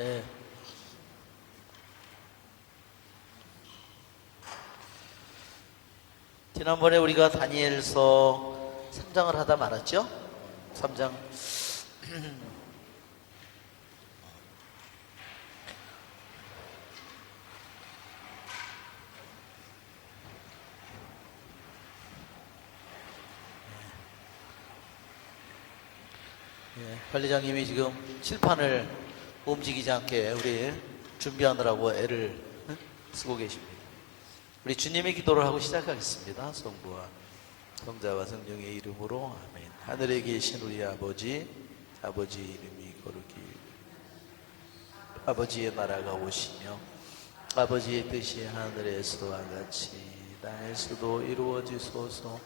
네. 지난번에 우리가 다니엘서 3장을 하다 말았죠? 3장. 관리장님이 지금 칠판을 움직이지 않게 우리 준비하느라고 애를 쓰고 계십니다. 우리 주님의 기도를 하고 시작하겠습니다. 성부와 성자와 성령의 이름으로 아멘. 하늘에 계신 우리 아버지 이름이 거룩히 아버지의 나라가 오시며 아버지의 뜻이 하늘에서와 같이 땅에서도 이루어지소서.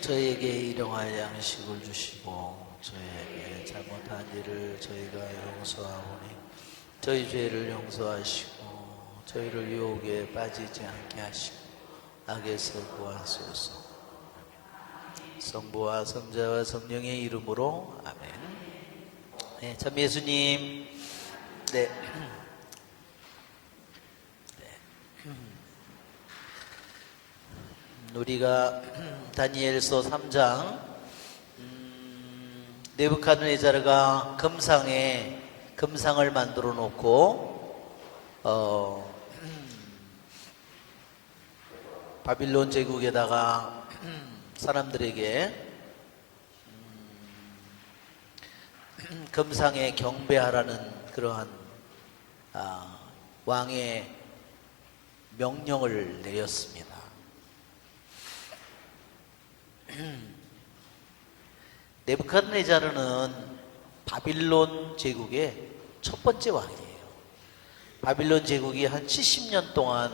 저희에게 일용할 양식을 주시고 저희에게 잘못한 일을 저희가 용서하오니 저희 죄를 용서하시고 저희를 유혹에 빠지지 않게 하시고 악에서 구하소서. 성부와 성자와 성령의 이름으로 아멘. 네, 참 예수님. 네. 우리가 다니엘서 3장 느부갓네자르가 금상을 만들어 놓고 바빌론 제국에다가 사람들에게 금상에 경배하라는 그러한 왕의 명령을 내렸습니다. 느부갓네자르는 바빌론 제국의 첫 번째 왕이에요. 바빌론 제국이 한 70년 동안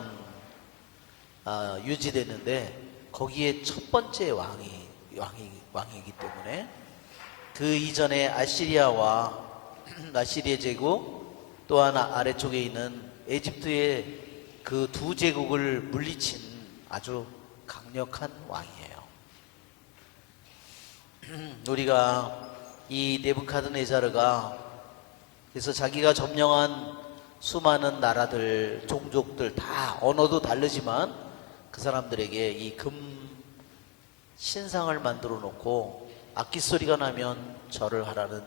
유지됐는데 거기에 첫 번째 왕이기 때문에 그 이전에 아시리아 제국 또 하나 아래쪽에 있는 에집트의 그 두 제국을 물리친 아주 강력한 왕이에요. 우리가 이 느부갓네자르가 그래서 자기가 점령한 수많은 나라들, 종족들 다 언어도 다르지만 그 사람들에게 이 금 신상을 만들어 놓고 악기 소리가 나면 절을 하라는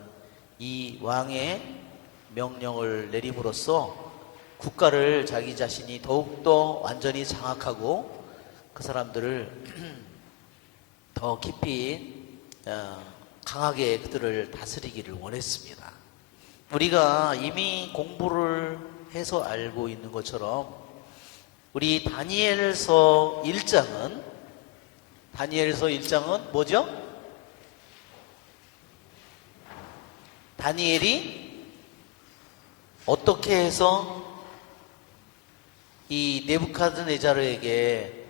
이 왕의 명령을 내림으로써 국가를 자기 자신이 더욱더 완전히 장악하고 그 사람들을 더 깊이 강하게 그들을 다스리기를 원했습니다. 우리가 이미 공부를 해서 알고 있는 것처럼 우리 다니엘서 1장은 뭐죠? 다니엘이 어떻게 해서 이 느부갓네자르에게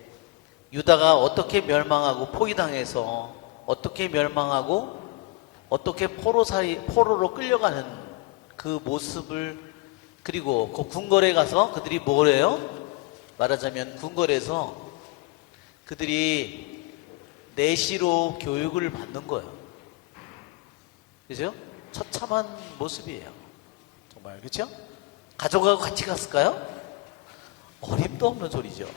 유다가 어떻게 멸망하고 포위당해서 어떻게 멸망하고 어떻게 포로로 끌려가는 그 모습을, 그리고 그 궁궐에 가서 그들이 뭘 해요? 말하자면 궁궐에서 그들이 내시로 교육을 받는 거예요. 그죠? 처참한 모습이에요. 정말, 그렇죠? 가족하고 같이 갔을까요? 어림도 없는 소리죠.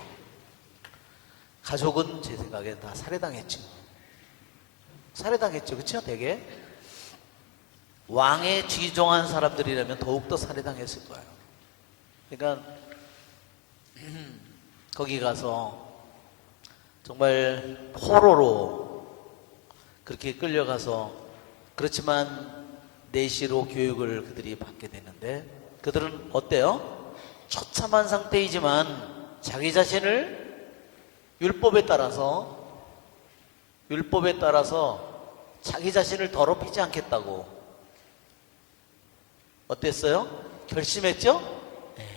가족은 제 생각에 다 살해당했죠. 그렇죠? 되게 왕에 귀종한 사람들이라면 더욱더 살해당했을 거예요. 그러니까 거기 가서 정말 포로로 그렇게 끌려가서, 그렇지만 내시로 교육을 그들이 받게 되는데 그들은 어때요? 처참한 상태이지만 자기 자신을 율법에 따라서 자기 자신을 더럽히지 않겠다고 어땠어요? 결심했죠? 네.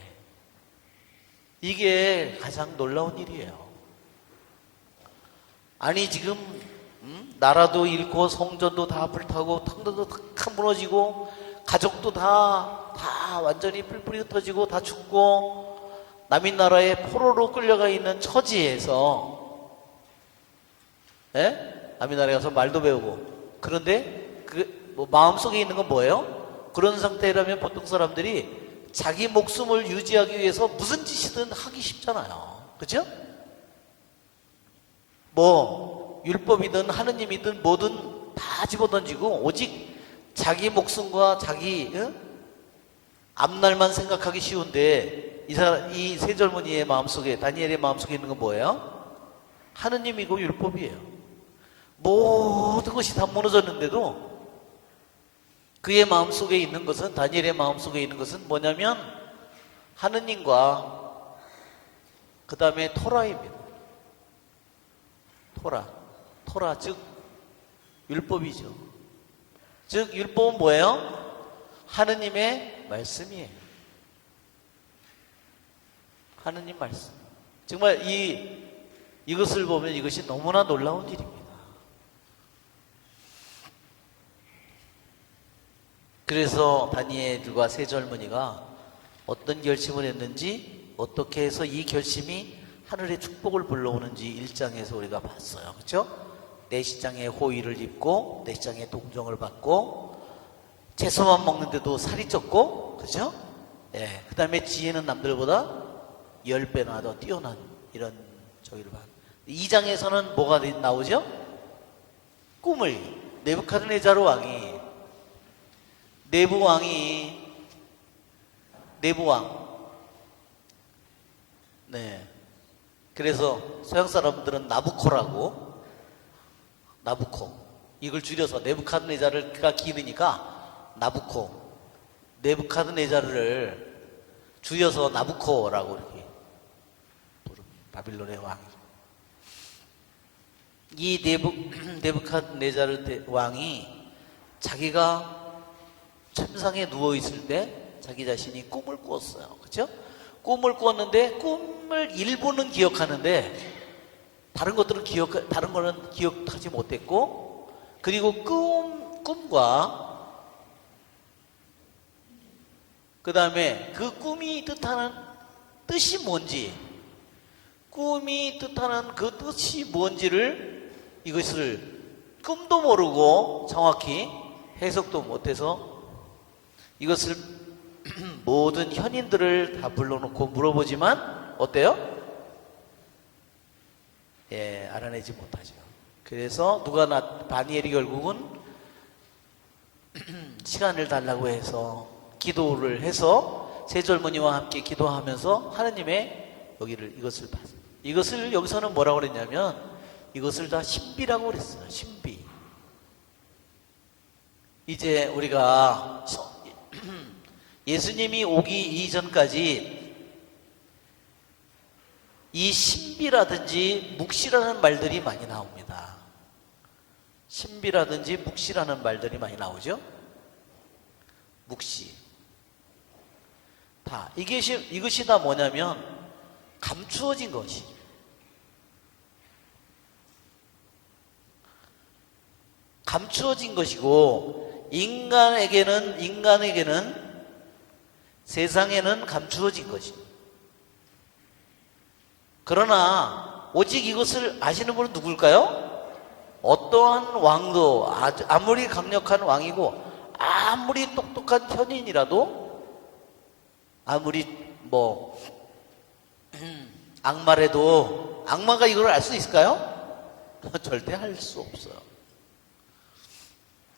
이게 가장 놀라운 일이에요. 아니 지금 나라도 잃고 성전도 다 불타고 성전도 다 무너지고 가족도 다 완전히 뿔뿔이 흩어지고 다 죽고 남인 나라에 포로로 끌려가 있는 처지에서 남인 나라에 가서 말도 배우고, 그런데 그 마음속에 있는 건 뭐예요? 그런 상태라면 보통 사람들이 자기 목숨을 유지하기 위해서 무슨 짓이든 하기 쉽잖아요. 그죠? 뭐 율법이든 하느님이든 뭐든 다 집어던지고 오직 자기 목숨과 자기 앞날만 생각하기 쉬운데 이 세 젊은이의 마음속에, 다니엘의 마음속에 있는 건 뭐예요? 하느님이고 율법이에요. 모든 것이 다 무너졌는데도 그의 마음속에 있는 것은, 다니엘의 마음속에 있는 것은 뭐냐면 하느님과 그 다음에 토라입니다. 토라 즉 율법이죠. 즉 율법은 뭐예요? 하느님의 말씀이에요. 하느님 말씀. 정말 이것을 보면 이것이 너무나 놀라운 일입니다. 그래서 다니엘과 세 젊은이가 어떤 결심을 했는지, 어떻게 해서 이 결심이 하늘의 축복을 불러오는지 1장에서 우리가 봤어요. 그렇죠? 내시장의 호의를 입고 내시장의 동정을 받고 채소만 먹는데도 살이 쪘고, 그렇죠? 예. 그 다음에 지혜는 남들보다 10배나 더 뛰어난 이런 저기를 봐. 2장에서는 뭐가 나오죠? 꿈을 네부카드네자르 왕이 내부왕. 네. 그래서 서양 사람들은 나부코라고, 나부코. 이걸 줄여서 네부카드네자르가 길으니까 나부코. 네부카드네자르를 줄여서 나부코라고 이렇게 부릅니다. 바빌론의 왕. 이 네부카드네자르 왕이 자기가 침상에 누워있을 때 자기 자신이 꿈을 꾸었어요. 그렇죠? 꿈을 꾸었는데 꿈을 일부는 기억하는데 다른 거는 기억하지 못했고, 그리고 꿈과 그 다음에 그 꿈이 뜻하는 뜻이 뭔지, 꿈이 뜻하는 그 뜻이 뭔지를 이것을 꿈도 모르고 정확히 해석도 못해서 이것을 모든 현인들을 다 불러놓고 물어보지만 어때요? 예, 알아내지 못하죠. 그래서 다니엘이 결국은 시간을 달라고 해서 기도를 해서 세 젊은이와 함께 기도하면서 하느님의 이것을 봤어요. 이것을 여기서는 뭐라고 그랬냐면 이것을 다 신비라고 그랬어요. 신비. 이제 우리가 예수님이 오기 이전까지 이 신비라든지 묵시라는 말들이 많이 나옵니다. 신비라든지 묵시라는 말들이 많이 나오죠. 묵시. 이것이 다 뭐냐면 감추어진 것이. 감추어진 것이고, 인간에게는 세상에는 감추어진 것이. 그러나 오직 이것을 아시는 분은 누굴까요? 어떠한 왕도 아무리 강력한 왕이고 아무리 똑똑한 현인이라도 아무리 악마라도 악마가 이걸 알 수 있을까요? 절대 할 수 없어요.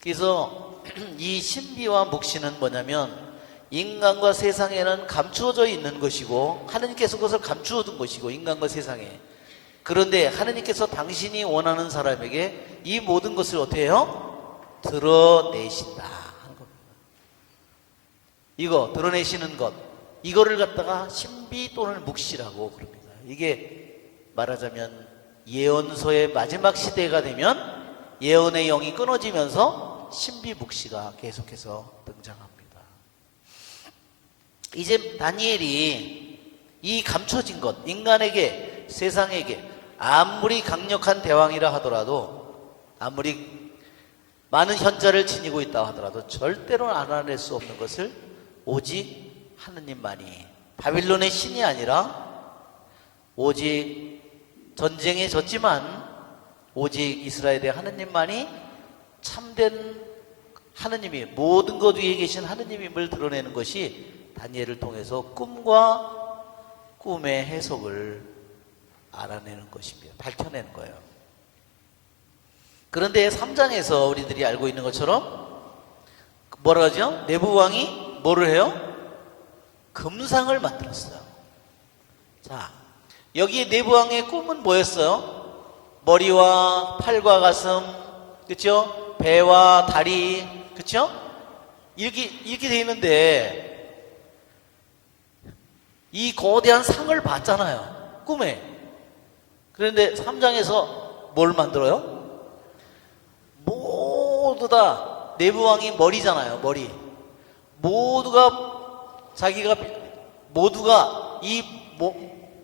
그래서 이 신비와 묵시는 뭐냐면 인간과 세상에는 감추어져 있는 것이고 하느님께서 그것을 감추어 둔 것이고, 인간과 세상에. 그런데 하느님께서 당신이 원하는 사람에게 이 모든 것을 어떻게 해요? 드러내신다 하는 겁니다. 이거 드러내시는 것, 이거를 갖다가 신비 또는 묵시라고 그럽니다. 이게 말하자면 예언서의 마지막 시대가 되면 예언의 영이 끊어지면서 신비 묵시가 계속해서 등장합니다. 이제 다니엘이 이 감춰진 것, 인간에게, 세상에게 아무리 강력한 대왕이라 하더라도, 아무리 많은 현자를 지니고 있다 하더라도 절대로 알아낼 수 없는 것을 오직 하느님만이, 바빌론의 신이 아니라 오직 전쟁에 졌지만 오직 이스라엘의 하느님만이 참된 하느님이 모든 것 위에 계신 하느님임을 드러내는 것이 다니엘을 통해서 꿈과 꿈의 해석을 알아내는 것입니다. 밝혀내는 거예요. 그런데 3장에서 우리들이 알고 있는 것처럼 뭐라 하죠? 네부왕이 뭐를 해요? 금상을 만들었어요. 자, 여기에 네부왕의 꿈은 뭐였어요? 머리와 팔과 가슴, 그렇죠? 배와 다리, 그렇죠? 이렇게 돼 있는데 이 거대한 상을 봤잖아요. 꿈에. 그런데 3장에서 뭘 만들어요? 모두 다 네부왕이 머리잖아요. 머리. 모두가 이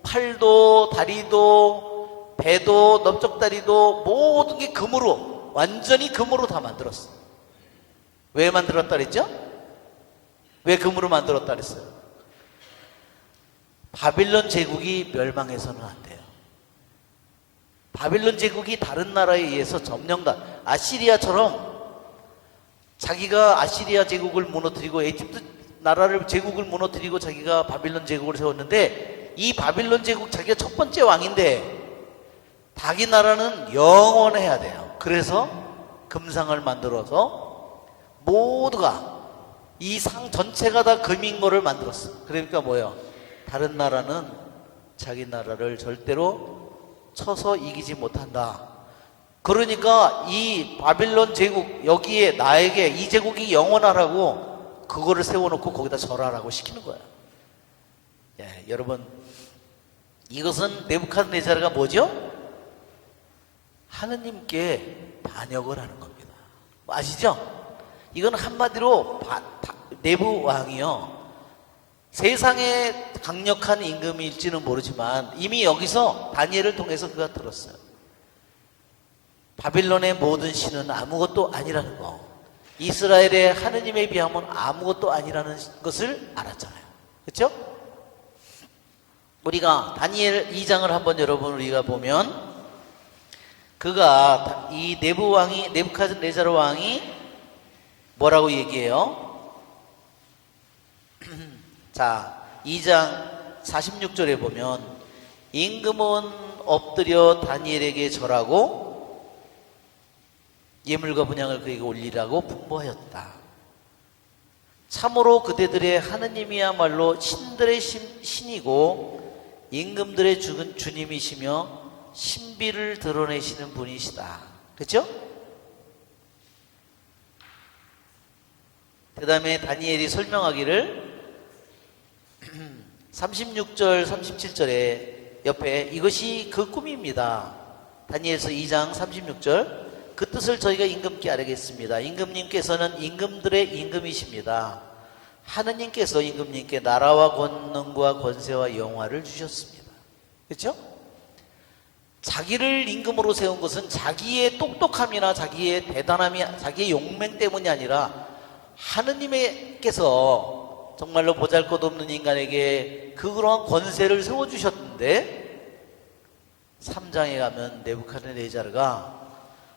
팔도 다리도 배도 넓적다리도 모든 게 금으로, 완전히 금으로 다 만들었어. 왜 만들었다 그랬죠? 왜 금으로 만들었다 그랬어요? 바빌론 제국이 멸망해서는 안 돼요. 바빌론 제국이 다른 나라에 의해서 점령다. 아시리아처럼 자기가 아시리아 제국을 무너뜨리고 에집트 나라를 제국을 무너뜨리고 자기가 바빌론 제국을 세웠는데, 이 바빌론 제국 자기가 첫 번째 왕인데 자기 나라는 영원해야 돼요. 그래서 금상을 만들어서 모두가 이 상 전체가 다 금인 거를 만들었어. 그러니까 뭐예요? 다른 나라는 자기 나라를 절대로 쳐서 이기지 못한다. 그러니까 이 바빌론 제국, 여기에 나에게 이 제국이 영원하라고 그거를 세워놓고 거기다 절하라고 시키는 거야. 예, 여러분, 이것은 네부갓네자르가 뭐죠? 하느님께 반역을 하는 겁니다. 아시죠? 이건 한마디로 네부 왕이요, 세상에 강력한 임금일지는 모르지만 이미 여기서 다니엘을 통해서 그가 들었어요. 바빌론의 모든 신은 아무것도 아니라는 거, 이스라엘의 하느님에 비하면 아무것도 아니라는 것을 알았잖아요. 그렇죠? 우리가 다니엘 2장을 한번 여러분 우리가 보면, 그가 이 네부갓네자르 왕이 뭐라고 얘기해요? 자, 2장 46절에 보면 임금은 엎드려 다니엘에게 절하고 예물과 분향을 그에게 올리라고 분부하였다. 참으로 그대들의 하느님이야말로 신들의 신이고 임금들의 주님이시며 신비를 드러내시는 분이시다. 그렇죠? 그 다음에 다니엘이 설명하기를 36절 37절에 옆에 이것이 그 꿈입니다. 다니엘서 2장 36절, 그 뜻을 저희가 임금께 아뢰겠습니다. 임금님께서는 임금들의 임금이십니다. 하느님께서 임금님께 나라와 권능과 권세와 영화를 주셨습니다. 그렇죠? 자기를 임금으로 세운 것은 자기의 똑똑함이나 자기의 대단함이, 자기의 용맹 때문이 아니라 하느님께서 정말로 보잘것없는 인간에게 그러한 권세를 세워주셨는데, 3장에 가면 네부갓네자르가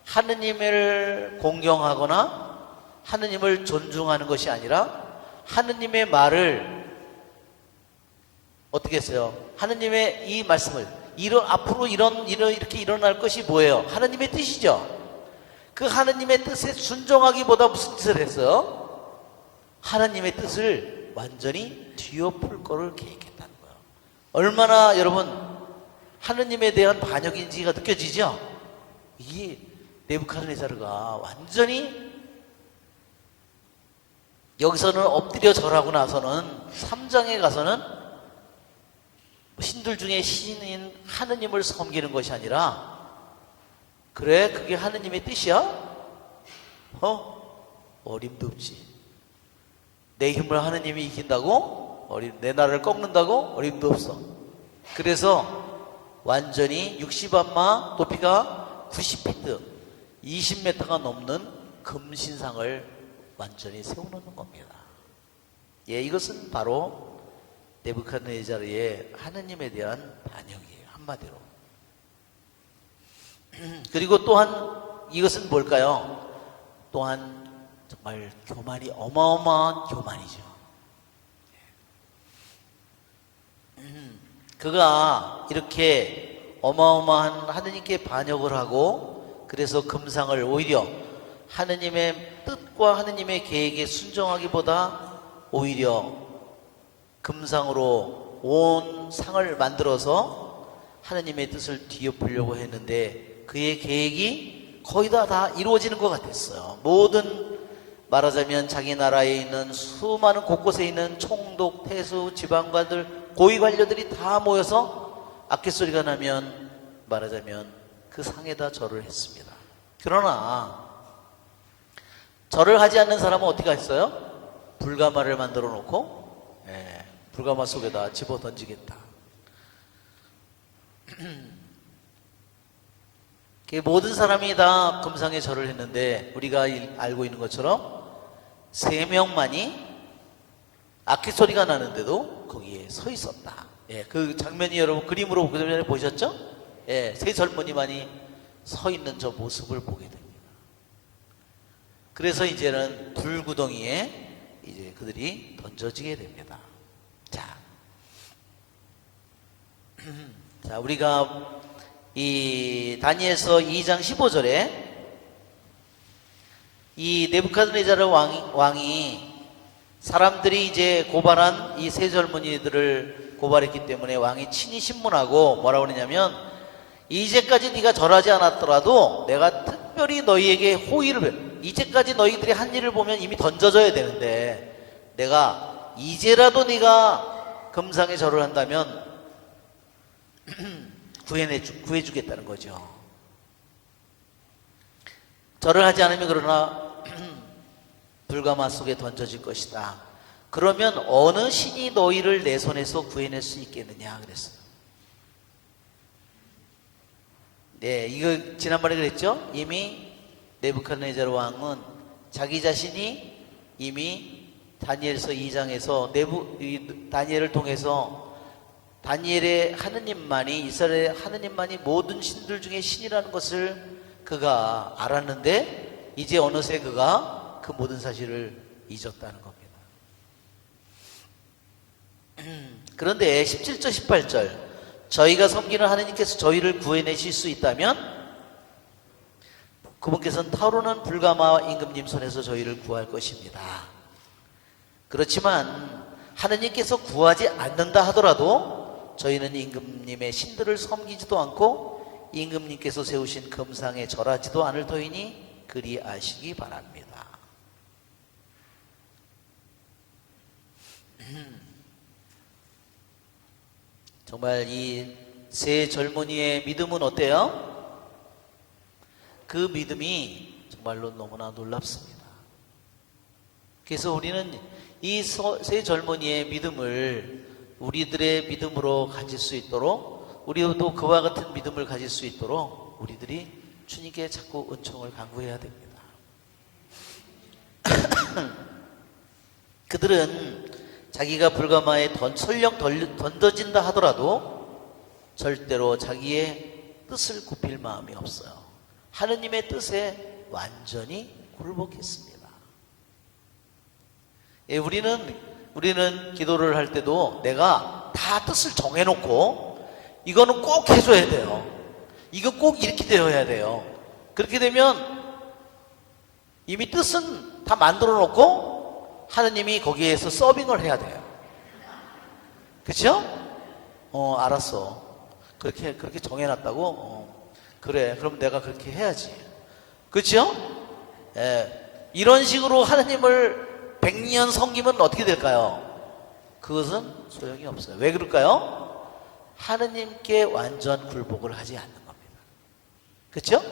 하느님을 공경하거나 하느님을 존중하는 것이 아니라 하느님의 말을 어떻게 했어요? 하느님의 이 말씀을 앞으로 이렇게 일어날 것이 뭐예요? 하느님의 뜻이죠. 그 하느님의 뜻에 순종하기보다 무슨 짓을 했어요? 하느님의 뜻을 완전히 뒤엎을 거를 계획했다는 거예요. 얼마나 여러분 하느님에 대한 반역인지가 느껴지죠? 이 네부갓네자르가 완전히 여기서는 엎드려 절하고 나서는 3장에 가서는 신들 중에 신인 하느님을 섬기는 것이 아니라, 그래 그게 하느님의 뜻이야? 어림도 없지. 내 힘을 하느님이 이긴다고? 내 나라를 꺾는다고? 어림도 없어. 그래서 완전히 60안마, 높이가 90피트 20m가 넘는 금신상을 완전히 세워놓는 겁니다. 예, 이것은 바로 네부갓네자르의 하느님에 대한 반역이에요. 한마디로. 그리고 또한 이것은 뭘까요? 또한 정말 교만이 어마어마한 교만이죠. 그가 이렇게 어마어마한 하느님께 반역을 하고 그래서 금상을 오히려 하느님의 뜻과 하느님의 계획에 순종하기보다 오히려 금상으로 온 상을 만들어서 하느님의 뜻을 뒤엎으려고 했는데 그의 계획이 거의 다 이루어지는 것 같았어요. 모든 말하자면 자기 나라에 있는 수많은 곳곳에 있는 총독, 태수, 지방관들, 고위 관료들이 다 모여서 악기소리가 나면 말하자면 그 상에다 절을 했습니다. 그러나 절을 하지 않는 사람은 어떻게 했어요? 불가마를 만들어 놓고 불가마 속에다 집어 던지겠다. 모든 사람이 다 금상에 절을 했는데 우리가 알고 있는 것처럼 3명만이 악기 소리가 나는데도 거기에 서 있었다. 그 장면이 여러분 그림으로 보기 전에 보셨죠? 3 젊은이만이 서 있는 저 모습을 보게 됩니다. 그래서 이제는 불구덩이에 이제 그들이 던져지게 됩니다. 자, 우리가 이 다니엘서 2장 15절에 이 네부카드네자르 왕이 사람들이 이제 고발한 이 3 젊은이들을 고발했기 때문에 왕이 친히 신문하고 뭐라고 그러냐면 이제까지 네가 절하지 않았더라도 내가 특별히 너희에게 호의를 이제까지 너희들이 한 일을 보면 이미 던져져야 되는데 내가 이제라도 네가 금상에 절을 한다면 구해주겠다는 거죠. 절을 하지 않으면 그러나 불가마 속에 던져질 것이다. 그러면 어느 신이 너희를 내 손에서 구해낼 수 있겠느냐 그랬어요. 이거 지난번에 그랬죠? 이미 네부갓네살 왕은 자기 자신이 이미 다니엘서 2장에서 다니엘을 통해서 다니엘의 하느님만이 이스라엘의 하느님만이 모든 신들 중에 신이라는 것을 그가 알았는데 이제 어느새 그가 그 모든 사실을 잊었다는 겁니다. 그런데 17절 18절 저희가 섬기는 하느님께서 저희를 구해내실 수 있다면 그분께서는 타오르는 불가마 임금님 손에서 저희를 구할 것입니다. 그렇지만 하느님께서 구하지 않는다 하더라도 저희는 임금님의 신들을 섬기지도 않고 임금님께서 세우신 금상에 절하지도 않을 터이니 그리 아시기 바랍니다. 정말 이 3 젊은이의 믿음은 어때요? 그 믿음이 정말로 너무나 놀랍습니다. 그래서 우리는 이 3 젊은이의 믿음을 우리들의 믿음으로 가질 수 있도록 우리도 그와 같은 믿음을 가질 수 있도록 우리들이 주님께 자꾸 은총을 간구해야 됩니다. 그들은 자기가 불가마에 설령 던져진다 하더라도 절대로 자기의 뜻을 굽힐 마음이 없어요. 하느님의 뜻에 완전히 굴복했습니다. 우리는 기도를 할 때도 내가 다 뜻을 정해놓고 이거는 꼭 해줘야 돼요. 이거 꼭 이렇게 되어야 돼요. 그렇게 되면 이미 뜻은 다 만들어 놓고 하느님이 거기에서 서빙을 해야 돼요. 그렇죠? 알았어. 그렇게 정해놨다고? 그래. 그럼 내가 그렇게 해야지. 그렇죠? 이런 식으로 하느님을 100년 섬기면 어떻게 될까요? 그것은 소용이 없어요. 왜 그럴까요? 하느님께 완전 굴복을 하지 않는 겁니다. 그렇죠?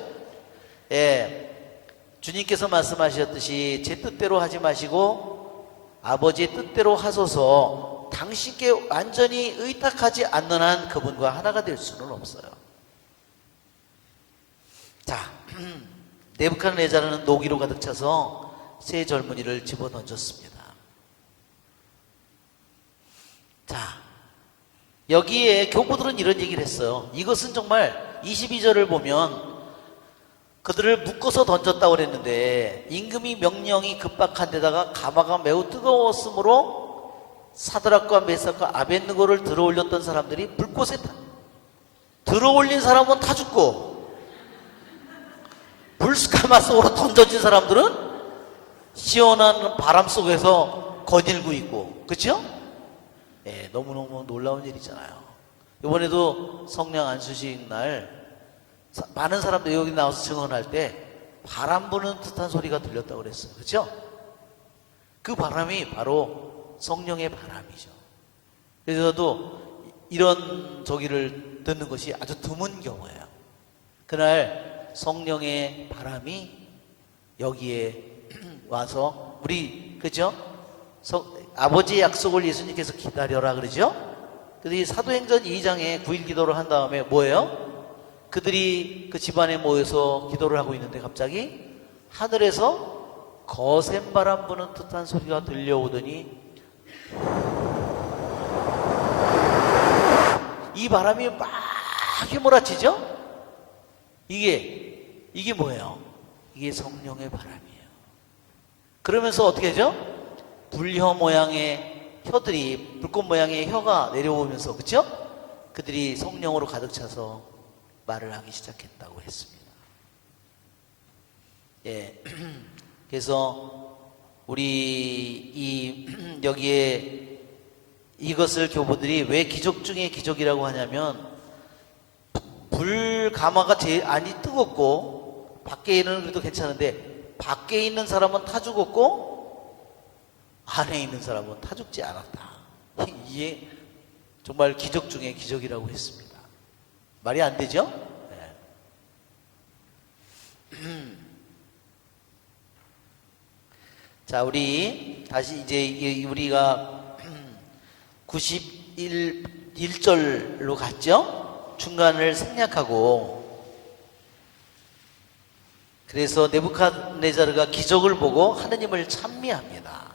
주님께서 말씀하셨듯이 제 뜻대로 하지 마시고 아버지의 뜻대로 하소서 당신께 완전히 의탁하지 않는 한 그분과 하나가 될 수는 없어요. 자, 네부갓네자르는 노기로 가득 차서 3 젊은이를 집어던졌습니다. 자, 여기에 교부들은 이런 얘기를 했어요. 이것은 정말 22절을 보면 그들을 묶어서 던졌다고 그랬는데 임금이 명령이 급박한 데다가 가마가 매우 뜨거웠으므로 사드락과 메삭과 아벳느고를 들어올렸던 사람들이 불꽃에 들어올린 사람은 타 죽고 불스카마 속으로 던져진 사람들은 시원한 바람 속에서 거닐고 있고, 그렇죠? 예, 너무너무 놀라운 일이잖아요. 이번에도 성령 안수식 날 많은 사람들이 여기 나와서 증언할 때 바람 부는 듯한 소리가 들렸다고 그랬어요. 그렇죠? 그 바람이 바로 성령의 바람이죠. 그래서 저도 이런 저기를 듣는 것이 아주 드문 경우예요. 그날 성령의 바람이 여기에 와서 우리, 그죠? 아버지의 약속을 예수님께서 기다려라 그러죠? 그들이 사도행전 2장에 9일 기도를 한 다음에 뭐예요? 그들이 그 집안에 모여서 기도를 하고 있는데 갑자기 하늘에서 거센 바람 부는 듯한 소리가 들려오더니 이 바람이 막 휘몰아치죠? 이게 뭐예요? 이게 성령의 바람이에요. 그러면서 어떻게 하죠? 불혀 모양의 혀들이, 불꽃 모양의 혀가 내려오면서, 그쵸? 그들이 성령으로 가득 차서 말을 하기 시작했다고 했습니다. 예. 그래서 우리 여기에 이것을 교부들이 왜 기적 중에 기적이라고 하냐면, 불가마가 제일 안이 뜨겁고 밖에 있는 그래도 괜찮은데 밖에 있는 사람은 타 죽었고 안에 있는 사람은 타 죽지 않았다. 이게 정말 기적 중에 기적이라고 했습니다. 말이 안 되죠? 네. 자, 우리 다시 이제 우리가 91절로 갔죠? 중간을 생략하고, 그래서 네부갓네자르가 기적을 보고 하느님을 찬미합니다.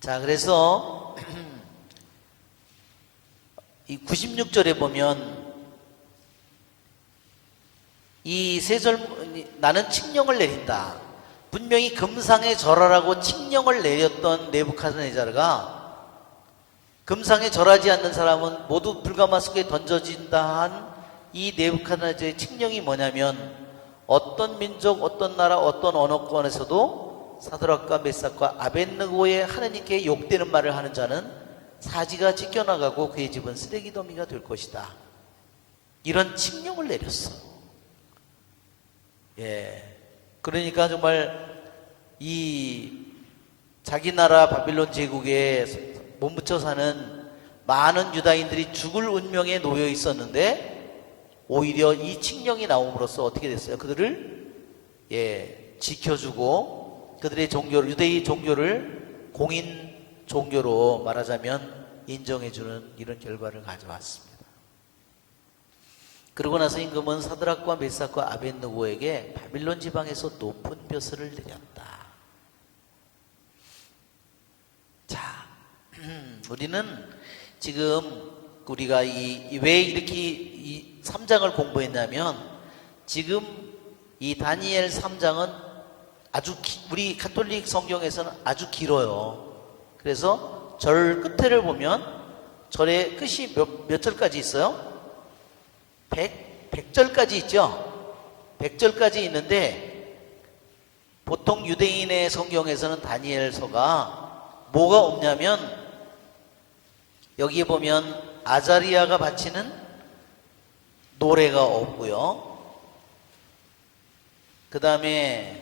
자, 그래서 이 96절에 보면 이 나는 칙령을 내린다. 분명히 금상에 절하라고 칙령을 내렸던 네부갓네자르가 금상에 절하지 않는 사람은 모두 불가마 속에 던져진다 한 이 네부갓네자르의 칙령이 뭐냐면 어떤 민족, 어떤 나라, 어떤 언어권에서도 사드락과 메삭과 아벳느고의 하느님께 욕되는 말을 하는 자는 사지가 찢겨나가고 그의 집은 쓰레기 더미가 될 것이다. 이런 칙령을 내렸어. 예. 그러니까 정말 이 자기 나라 바빌론 제국에 몸붙여 사는 많은 유다인들이 죽을 운명에 놓여 있었는데 오히려 이 칙령이 나옴으로써 어떻게 됐어요? 그들을 지켜주고 그들의 종교를, 유대의 종교를 공인 종교로 말하자면 인정해주는 이런 결과를 가져왔습니다. 그러고 나서 임금은 사드락과 메삭과 아벳느고에게 바빌론 지방에서 높은 벼슬을 내렸다. 자, 우리는 지금 우리가 왜 이렇게 이 3장을 공부했냐면 지금 이 다니엘 3장은 아주 우리 가톨릭 성경에서는 아주 길어요. 그래서 절 끝에를 보면 절의 끝이 몇 절까지 있어요? 100절까지 있죠? 100절까지 있는데 보통 유대인의 성경에서는 다니엘서가 뭐가 없냐면 여기에 보면 아자리아가 바치는 노래가 없고요. 그 다음에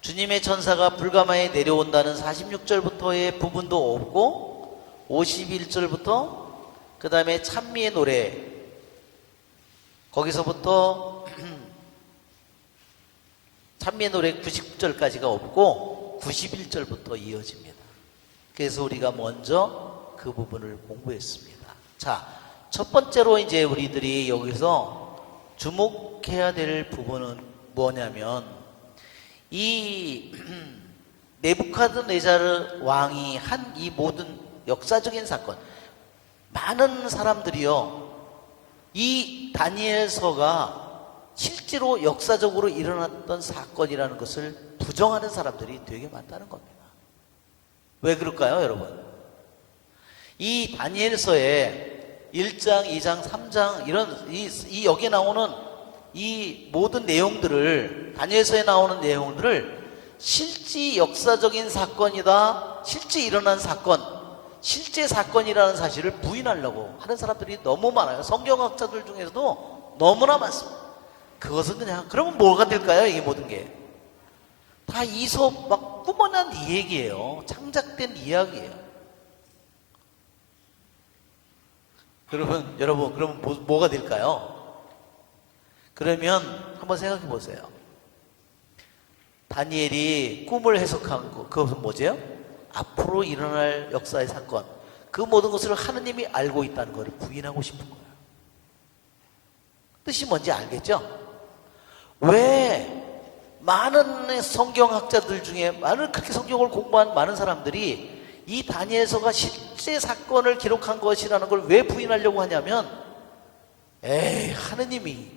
주님의 천사가 불가마에 내려온다는 46절부터의 부분도 없고 51절부터 그 다음에 찬미의 노래 거기서부터 찬미의 노래 90절까지가 없고 91절부터 이어집니다. 그래서 우리가 먼저 그 부분을 공부했습니다. 자, 첫 번째로 이제 우리들이 여기서 주목해야 될 부분은 뭐냐면 이 네부카드네자르 왕이 한 이 모든 역사적인 사건, 많은 사람들이요, 이 다니엘서가 실제로 역사적으로 일어났던 사건이라는 것을 부정하는 사람들이 되게 많다는 겁니다. 왜 그럴까요, 여러분? 이 다니엘서에 1장, 2장, 3장 이런 이 여기에 나오는 이 모든 내용들을, 다니엘서에 나오는 내용들을 실제 역사적인 사건이다, 실제 일어난 사건, 실제 사건이라는 사실을 부인하려고 하는 사람들이 너무 많아요. 성경학자들 중에서도 너무나 많습니다. 그것은 그냥, 그러면 뭐가 될까요? 이게 모든 게 다 이솝 막 꾸며낸 이 얘기예요. 창작된 이야기예요. 여러분 그러면 뭐가 될까요? 그러면 한번 생각해 보세요. 다니엘이 꿈을 해석한 것, 그것은 뭐죠? 앞으로 일어날 역사의 사건, 그 모든 것을 하느님이 알고 있다는 것을 부인하고 싶은 거예요. 뜻이 뭔지 알겠죠? 왜 많은 성경학자들 중에, 많은 그렇게 성경을 공부한 많은 사람들이 이 다니엘서가 실제 사건을 기록한 것이라는 걸 왜 부인하려고 하냐면, 하느님이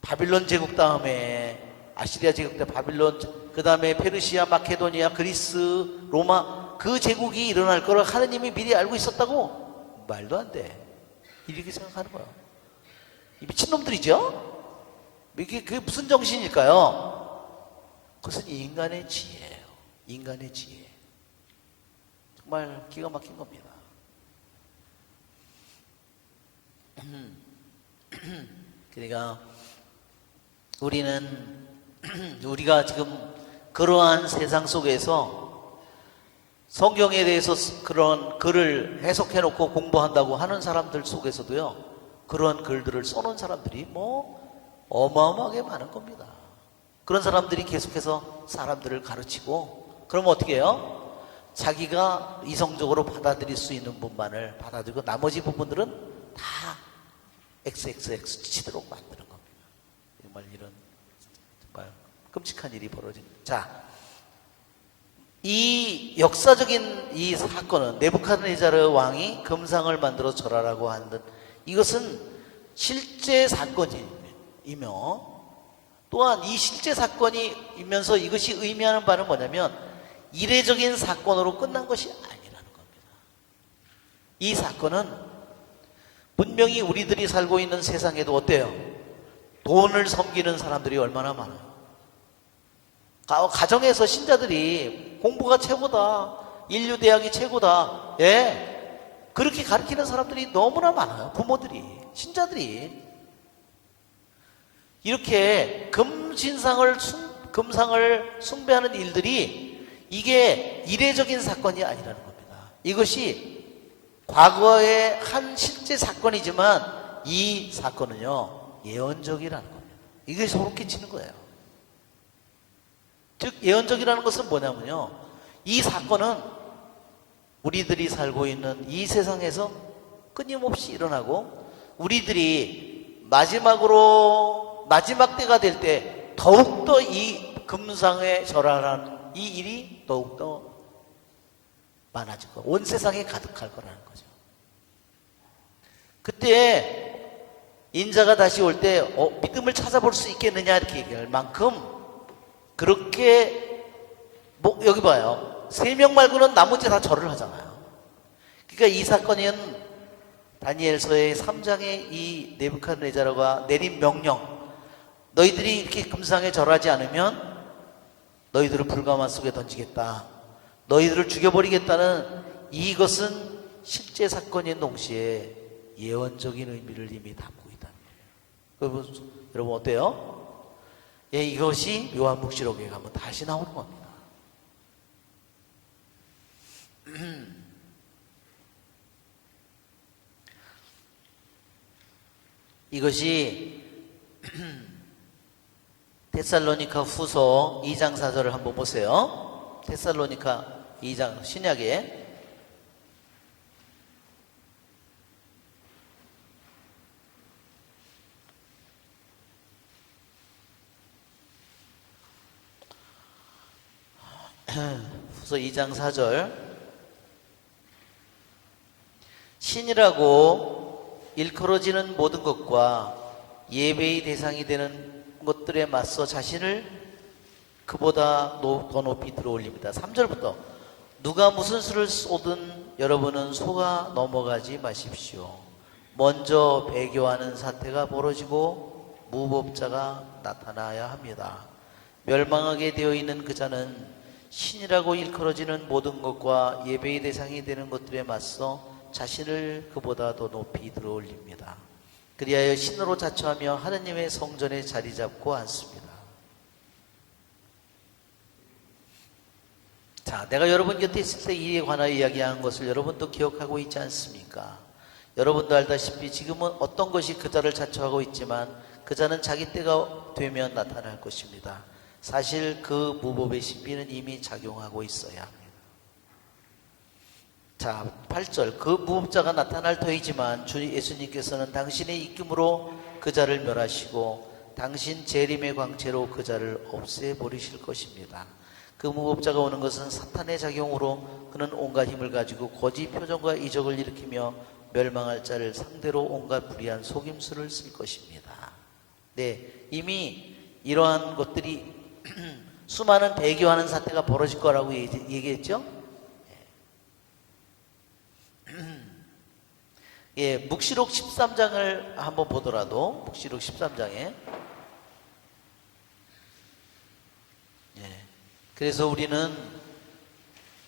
바빌론 제국 다음에, 아시리아 제국 때 바빌론, 그 다음에 페르시아, 마케도니아, 그리스, 로마, 그 제국이 일어날 거를 하느님이 미리 알고 있었다고? 말도 안 돼. 이렇게 생각하는 거야. 이 미친놈들이죠? 그게 무슨 정신일까요? 그것은 인간의 지혜예요. 인간의 지혜. 정말 기가 막힌 겁니다. 그러니까 우리가 지금 그러한 세상 속에서 성경에 대해서 그런 글을 해석해 놓고 공부한다고 하는 사람들 속에서도요, 그런 글들을 써놓은 사람들이 어마어마하게 많은 겁니다. 그런 사람들이 계속해서 사람들을 가르치고, 그러면 어떻게 해요? 자기가 이성적으로 받아들일 수 있는 부분만을 받아들이고 나머지 부분들은 다 XXX 치도록 만드는 겁니다. 정말 이런 정말 끔찍한 일이 벌어집니다. 자, 이 역사적인 이 사건은 네부카드네자르 왕이 금상을 만들어 절하라고 하는, 이것은 실제 사건이며, 또한 이 실제 사건이면서 이것이 의미하는 바는 뭐냐면 이례적인 사건으로 끝난 것이 아니라는 겁니다. 이 사건은 분명히 우리들이 살고 있는 세상에도 어때요? 돈을 섬기는 사람들이 얼마나 많아요. 가정에서 신자들이 공부가 최고다, 인류대학이 최고다, 그렇게 가르치는 사람들이 너무나 많아요. 부모들이, 신자들이. 이렇게 금상을 숭배하는 일들이, 이게 이례적인 사건이 아니라는 겁니다. 이것이 과거의 한 실제 사건이지만 이 사건은요, 예언적이라는 겁니다. 이게 소름 끼치는 거예요. 즉 예언적이라는 것은 뭐냐면요, 이 사건은 우리들이 살고 있는 이 세상에서 끊임없이 일어나고, 우리들이 마지막 때가 될 때 더욱더 이 금상에 절하라는 이 일이 더욱더 많아질 거예요. 온 세상에 가득할 거라는 거죠. 그때 인자가 다시 올 때 믿음을 찾아볼 수 있겠느냐 이렇게 얘기할 만큼, 그렇게 여기 봐요. 3명 말고는 나머지 다 절을 하잖아요. 그러니까 이 사건은 다니엘서의 3장의 이 네부카드네자르가 내린 명령, 너희들이 이렇게 금상에 절하지 않으면 너희들을 불가마 속에 던지겠다, 너희들을 죽여버리겠다는, 이것은 실제 사건인 동시에 예언적인 의미를 이미 담고 있다는 거예요. 여러분 어때요? 이것이 요한묵시록에 가면 다시 나오는 겁니다. 이것이 데살로니가 후서 2장 4절을 한번 보세요. 데살로니가 2장, 신약에 에베소서 2장 4절. 신이라고 일컬어지는 모든 것과 예배의 대상이 되는 것들에 맞서 자신을 그보다 더 높이 들어올립니다. 3절부터 누가 무슨 수를 쏘든 여러분은 속아 넘어가지 마십시오. 먼저 배교하는 사태가 벌어지고 무법자가 나타나야 합니다. 멸망하게 되어 있는 그 자는 신이라고 일컬어지는 모든 것과 예배의 대상이 되는 것들에 맞서 자신을 그보다 더 높이 들어올립니다. 그리하여 신으로 자처하며 하느님의 성전에 자리 잡고 앉습니다. 자, 내가 여러분 곁에 있을 때 이에 관하여 이야기한 것을 여러분도 기억하고 있지 않습니까? 여러분도 알다시피 지금은 어떤 것이 그자를 자처하고 있지만 그자는 자기 때가 되면 나타날 것입니다. 사실 그 무법의 신비는 이미 작용하고 있어야 합니다. 자, 8절. 그 무법자가 나타날 터이지만 주 예수님께서는 당신의 입김으로 그자를 멸하시고 당신 재림의 광채로 그자를 없애버리실 것입니다. 그 무법자가 오는 것은 사탄의 작용으로 그는 온갖 힘을 가지고 거짓 표정과 이적을 일으키며 멸망할 자를 상대로 온갖 불의한 속임수를 쓸 것입니다. 네, 이미 이러한 것들이 수많은 배교하는 사태가 벌어질 거라고 얘기했죠? 예, 묵시록 13장을 한번 보더라도 묵시록 13장에 그래서 우리는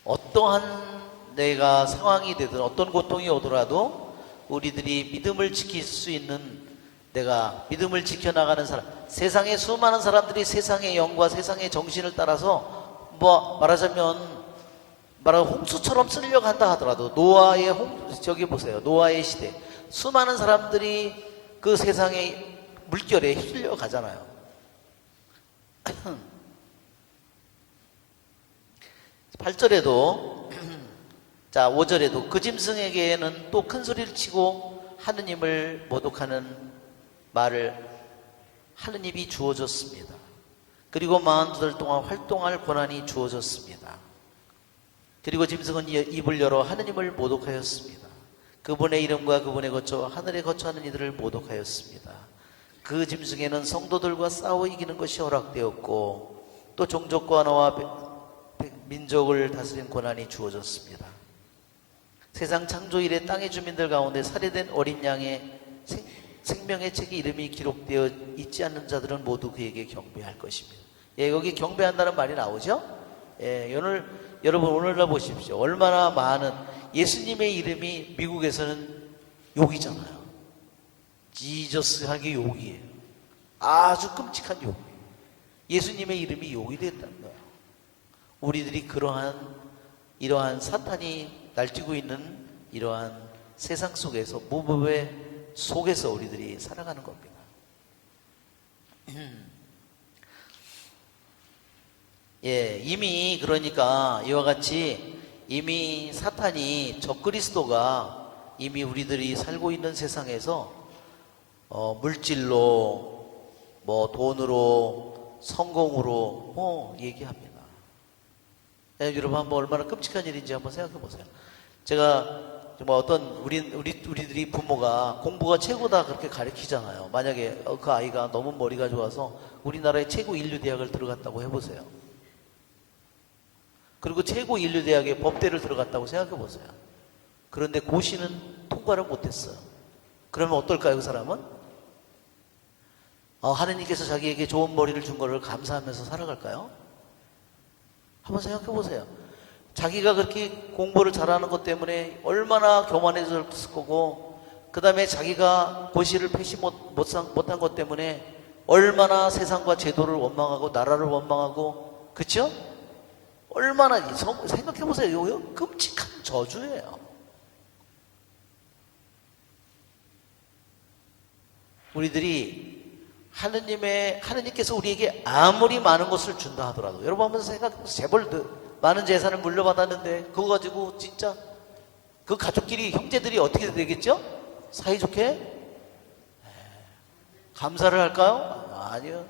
어떠한 내가 상황이 되든 어떤 고통이 오더라도 우리들이 믿음을 지킬 수 있는 내가 믿음을 지켜나가는 사람, 세상에 수많은 사람들이 세상의 영과 세상의 정신을 따라서 말하자면 홍수처럼 쓸려고 한다 하더라도 노아의 저기 보세요. 노아의 시대 수많은 사람들이 그 세상의 물결에 휩쓸려 가잖아요. (8절에도) 자 5절에도 그 짐승에게는 또 큰 소리를 치고 하느님을 모독하는 말을 하느님이 주어졌습니다. 그리고 42달 동안 활동할 권한이 주어졌습니다. 그리고 짐승은 입을 열어 하느님을 모독하였습니다. 그분의 이름과 그분의 거처 하늘에 거처하는 이들을 모독하였습니다. 그 짐승에는 성도들과 싸워 이기는 것이 허락되었고 또 종족과 언어와 민족을 다스린 권한이 주어졌습니다. 세상 창조 이래 땅의 주민들 가운데 살해된 어린 양의 생명의 책에 이름이 기록되어 있지 않는 자들은 모두 그에게 경배할 것입니다. 예, 여기 경배한다는 말이 나오죠? 예, 여러분 오늘날 보십시오. 얼마나 많은 예수님의 이름이 미국에서는 욕이잖아요. 지저스 하기 욕이에요. 아주 끔찍한 욕이에요. 예수님의 이름이 욕이 됐다는 거예요. 우리들이 이러한 사탄이 날뛰고 있는 이러한 세상 속에서 무법의 속에서 우리들이 살아가는 겁니다. 예, 이미 그러니까 이와 같이 이미 사탄이 적그리스도가 이미 우리들이 살고 있는 세상에서 물질로 돈으로 성공으로 얘기합니다. 예, 여러분 한번 얼마나 끔찍한 일인지 한번 생각해 보세요. 제가 정말 어떤 우리들이 부모가 공부가 최고다 그렇게 가르치잖아요. 만약에 그 아이가 너무 머리가 좋아서 우리나라의 최고 인류대학을 들어갔다고 해보세요. 그리고 최고 인류대학에 법대를 들어갔다고 생각해 보세요. 그런데 고시는 통과를 못했어요. 그러면 어떨까요, 그 사람은? 하느님께서 자기에게 좋은 머리를 준 거를 감사하면서 살아갈까요? 한번 생각해 보세요. 자기가 그렇게 공부를 잘하는 것 때문에 얼마나 교만해졌을 거고, 그 다음에 자기가 고시를 패시 못한 것 때문에 얼마나 세상과 제도를 원망하고 나라를 원망하고, 그쵸? 얼마나 생각해 보세요. 이거 끔찍한 저주예요. 우리들이 하느님께서 우리에게 아무리 많은 것을 준다 하더라도 여러분 한번 생각해보세요. 재벌 많은 재산을 물려받았는데 그거 가지고 진짜 그 가족끼리 형제들이 어떻게 되겠죠? 사이좋게? 감사를 할까요? 아니요.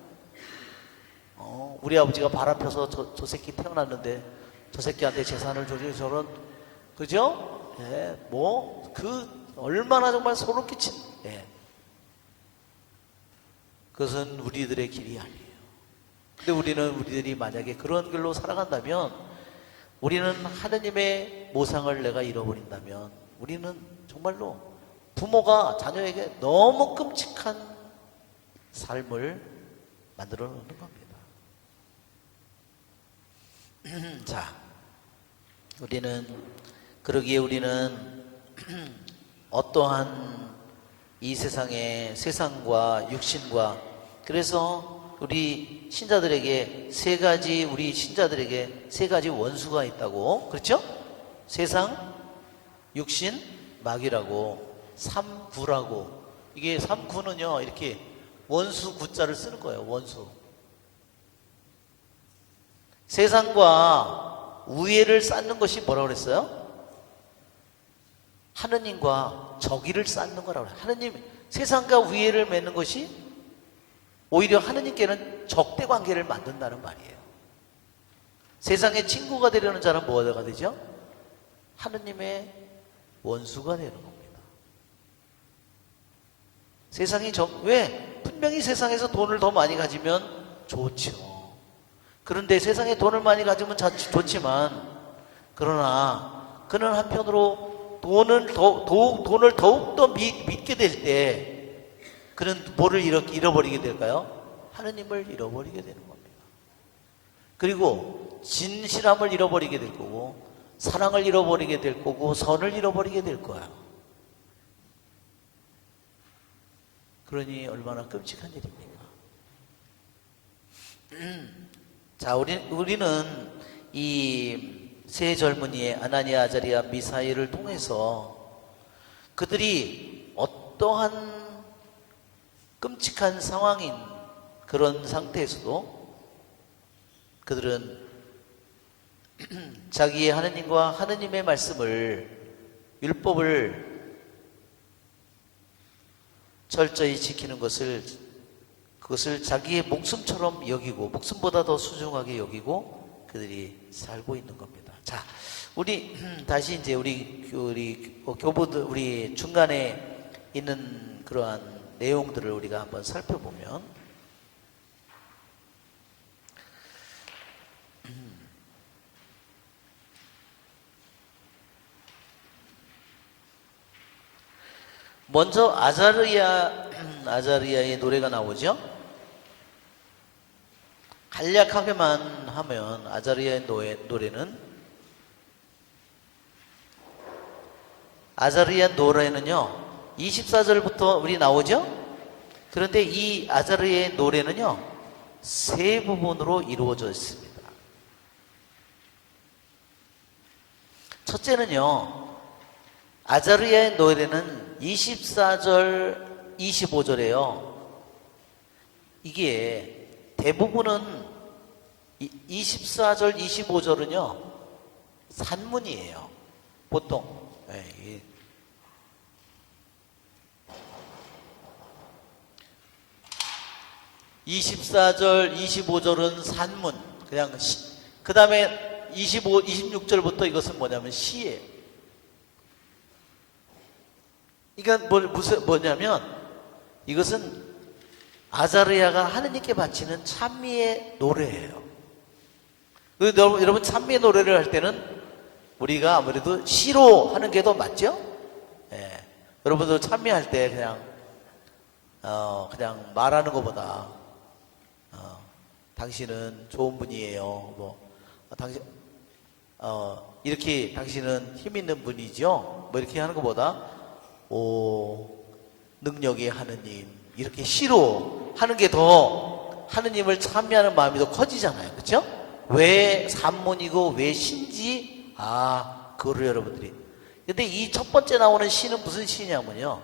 우리 아버지가 바람 펴서 저 새끼 태어났는데 저 새끼한테 재산을 줘서 저런, 그죠? 예, 뭐, 얼마나 정말 소름 끼친, 예. 그것은 우리들의 길이 아니에요. 근데 우리들이 만약에 그런 길로 살아간다면, 우리는 하느님의 모상을 내가 잃어버린다면, 우리는 정말로 부모가 자녀에게 너무 끔찍한 삶을 만들어 놓는 겁니다. 자, 그러기에 우리는 어떠한 이 세상과 육신과, 그래서 우리 신자들에게 우리 신자들에게 세 가지 원수가 있다고, 그렇죠? 세상, 육신, 마귀라고, 삼구라고. 이게 삼구는요, 이렇게 원수 구자를 쓰는 거예요. 원수. 세상과 우애를 쌓는 것이 뭐라고 그랬어요? 하느님과 적의를 쌓는 거라고 그래요. 세상과 우애를 맺는 것이 오히려 하느님께는 적대 관계를 만든다는 말이에요. 세상의 친구가 되려는 자는 뭐가 되죠? 하느님의 원수가 되는 겁니다. 왜? 분명히 세상에서 돈을 더 많이 가지면 좋죠. 그런데 세상에 돈을 많이 가지면 좋지만, 그러나 그는 한편으로 돈을 더욱더 믿게 될 때, 그는 뭐를 잃어버리게 될까요? 하느님을 잃어버리게 되는 겁니다. 그리고 진실함을 잃어버리게 될 거고, 사랑을 잃어버리게 될 거고, 선을 잃어버리게 될 거야. 그러니 얼마나 끔찍한 일입니까? 자, 우리는 이 세 젊은이의 아나니아, 아자리아, 미사엘을 통해서 그들이 어떠한 끔찍한 상황인 그런 상태에서도 그들은 자기의 하느님과 하느님의 말씀을, 율법을 철저히 지키는 그것을 자기의 목숨처럼 여기고, 목숨보다 더 소중하게 여기고 그들이 살고 있는 겁니다. 자, 다시 이제 우리 교부들, 우리 중간에 있는 그러한 내용들을 우리가 한번 살펴보면, 먼저 아자리아의 노래가 나오죠. 간략하게만 하면 아자리아의 노래는요 24절부터 우리 나오죠. 그런데 이 아자리아의 노래는요 세 부분으로 이루어져 있습니다. 첫째는요, 아자리아의 노래는 24절, 25절이에요. 이게 대부분은 24절, 25절은요 산문이에요. 보통 24절, 25절은 산문, 그냥 그 다음에 26절부터 이것은 뭐냐면 시예요. 이건 뭐냐면 이것은 아자르야가 하느님께 바치는 찬미의 노래예요. 여러분 찬미의 노래를 할 때는 우리가 아무래도 시로 하는 게 더 맞죠? 예. 여러분도 찬미할 때 그냥 말하는 것보다 당신은 좋은 분이에요. 이렇게 당신은 힘 있는 분이죠. 이렇게 하는 것보다 능력의 하느님, 이렇게 시로 하는 게 더 하느님을 찬미하는 마음이 더 커지잖아요. 그렇죠? 왜 산문이고 왜 신지? 그거를 여러분들이. 근데 이 첫 번째 나오는 시는 무슨 시냐면요,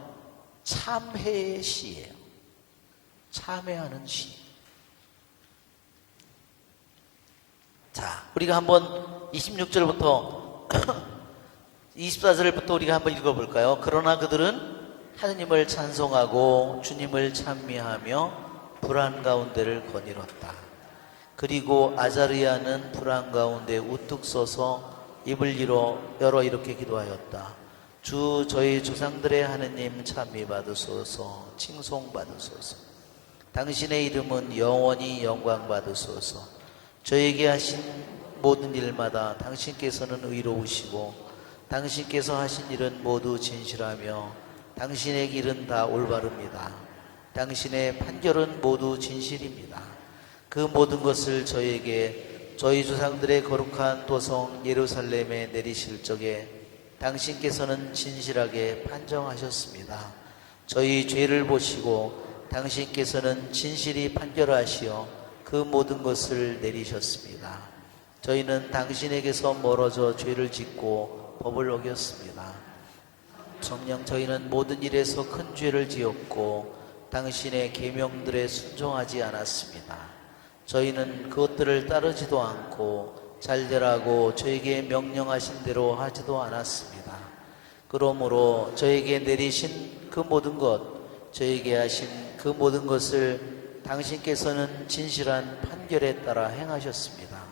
참회의 시예요. 참회하는 시. 자, 우리가 한번 26절부터 24절부터 우리가 한번 읽어볼까요? 그러나 그들은 하느님을 찬송하고 주님을 찬미하며 불안 가운데를 거닐었다. 그리고 아자르야는 불안 가운데 우뚝 서서 입을 열어 이렇게 기도하였다. 주 저희 조상들의 하느님 찬미 받으소서. 칭송 받으소서. 당신의 이름은 영원히 영광 받으소서. 저에게 하신 모든 일마다 당신께서는 의로우시고 당신께서 하신 일은 모두 진실하며 당신의 길은 다 올바릅니다. 당신의 판결은 모두 진실입니다. 그 모든 것을 저희에게 저희 조상들의 거룩한 도성 예루살렘에 내리실 적에 당신께서는 진실하게 판정하셨습니다. 저희 죄를 보시고 당신께서는 진실히 판결하시어 그 모든 것을 내리셨습니다. 저희는 당신에게서 멀어져 죄를 짓고 법을 어겼습니다. 정녕 저희는 모든 일에서 큰 죄를 지었고 당신의 계명들에 순종하지 않았습니다. 저희는 그것들을 따르지도 않고 잘되라고 저에게 명령하신 대로 하지도 않았습니다. 그러므로 저에게 내리신 그 모든 것, 저에게 하신 그 모든 것을 당신께서는 진실한 판결에 따라 행하셨습니다.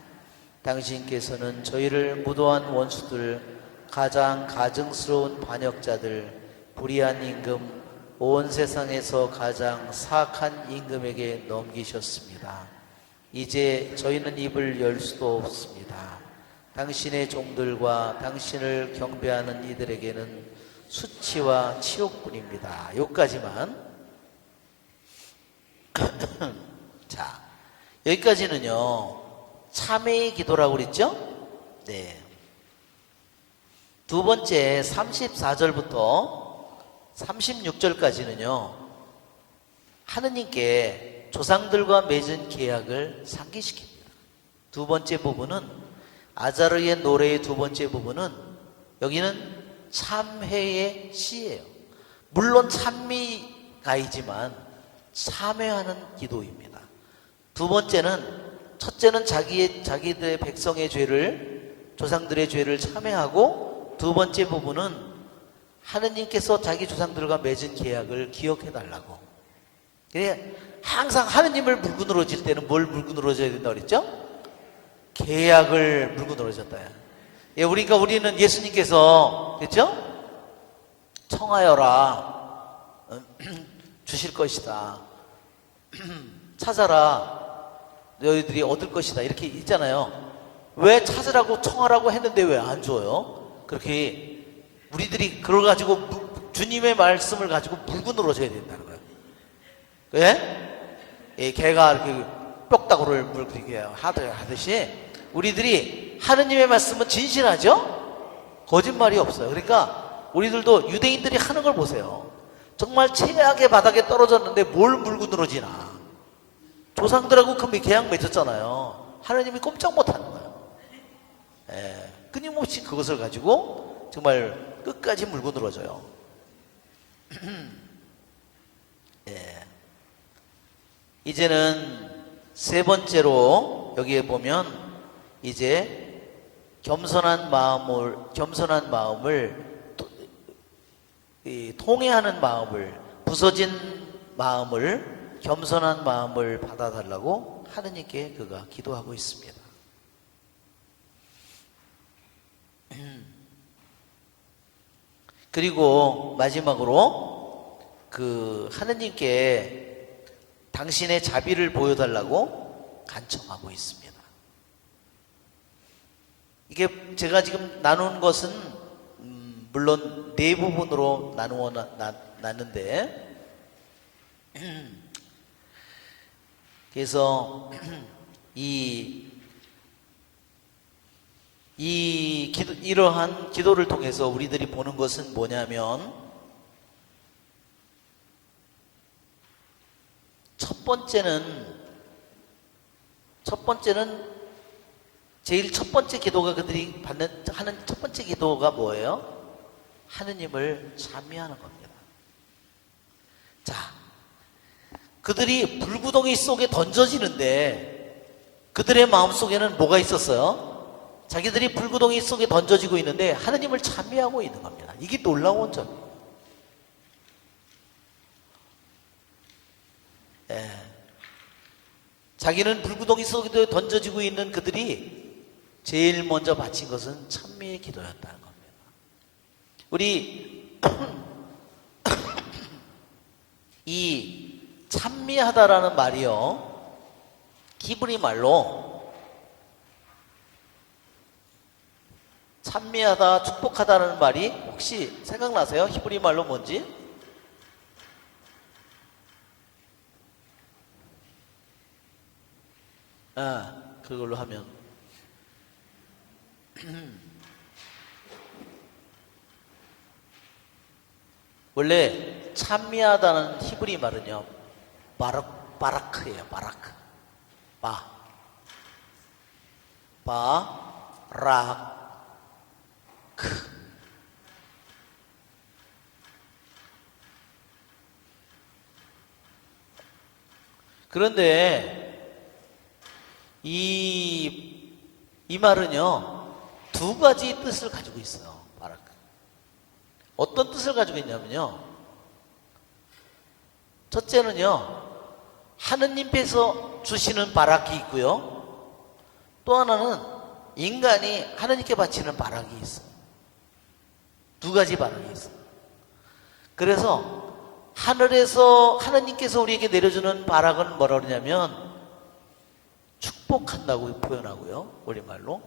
당신께서는 저희를 무도한 원수들, 가장 가증스러운 반역자들, 불의한 임금, 온 세상에서 가장 사악한 임금에게 넘기셨습니다. 이제 저희는 입을 열 수도 없습니다. 당신의 종들과 당신을 경배하는 이들에게는 수치와 치욕뿐입니다. 여기까지만. 자, 여기까지는요 참회의 기도라고 그랬죠? 네. 두 번째 34절부터 36절까지는요 하느님께 조상들과 맺은 계약을 상기시킵니다. 두 번째 부분은 아자르의 노래의 두 번째 부분은 여기는 참회의 시예요. 물론 찬미가이지만 참회하는 기도입니다. 두 번째는 첫째는 자기들의 백성의 죄를, 조상들의 죄를 참회하고, 두 번째 부분은 하느님께서 자기 조상들과 맺은 계약을 기억해 달라고. 항상 하느님을 물고 늘어질 때는 뭘 물고 늘어져야 된다고 그랬죠? 계약을 물고 늘어졌다. 예, 우리는 예수님께서, 그렇죠? 청하여라. 주실 것이다. 찾아라. 너희들이 얻을 것이다. 이렇게 있잖아요. 왜 찾으라고 청하라고 했는데 왜 안 줘요? 그렇게 우리들이 그걸 가지고 주님의 말씀을 가지고 물고 늘어져야 된다는 거예요. 예? 예, 개가 이렇게 뼈다구를 물고 하듯이 우리들이 하느님의 말씀은 진실하죠? 거짓말이 없어요. 그러니까 우리들도 유대인들이 하는 걸 보세요. 정말 최악의 바닥에 떨어졌는데 뭘 물고 늘어지나. 조상들하고 그 계약 맺었잖아요. 하나님이 꼼짝 못하는 거예요. 예, 끊임없이 그것을 가지고 정말 끝까지 물고 늘어져요. 예. 이제는 세 번째로 여기에 보면 이제 겸손한 마음을 통회하는 마음을, 부서진 마음을, 겸손한 마음을 받아달라고 하느님께 그가 기도하고 있습니다. 그리고 마지막으로 그 하느님께 당신의 자비를 보여달라고 간청하고 있습니다. 이게 제가 지금 나눈 것은 물론 네 부분으로 나누어 놨는데 그래서 이러한 기도를 통해서 우리들이 보는 것은 뭐냐면 첫 번째는 제일 첫 번째 기도가 그들이 하는 첫 번째 기도가 뭐예요? 하느님을 찬미하는 겁니다. 자, 그들이 불구덩이 속에 던져지는데 그들의 마음속에는 뭐가 있었어요? 자기들이 불구덩이 속에 던져지고 있는데 하느님을 찬미하고 있는 겁니다. 이게 놀라운 점이에요. 예. 자기는 불구덩이 속에 던져지고 있는 그들이 제일 먼저 바친 것은 찬미의 기도였다는 겁니다. 우리 이 찬미하다라는 말이요, 히브리 말로 찬미하다, 축복하다는 말이 혹시 생각나세요? 히브리 말로 뭔지? 그걸로 하면 원래 찬미하다는 히브리 말은요, 바라크예요. 바라크. 그런데 이 말은요, 두 가지 뜻을 가지고 있어요. 바라크. 어떤 뜻을 가지고 있냐면요, 첫째는요, 하느님께서 주시는 바락이 있고요, 또 하나는 인간이 하느님께 바치는 바락이 있어요. 두 가지 바락이 있어요. 그래서 하늘에서 하느님께서 우리에게 내려주는 바락은 뭐라 그러냐면 축복한다고 표현하고요, 우리말로.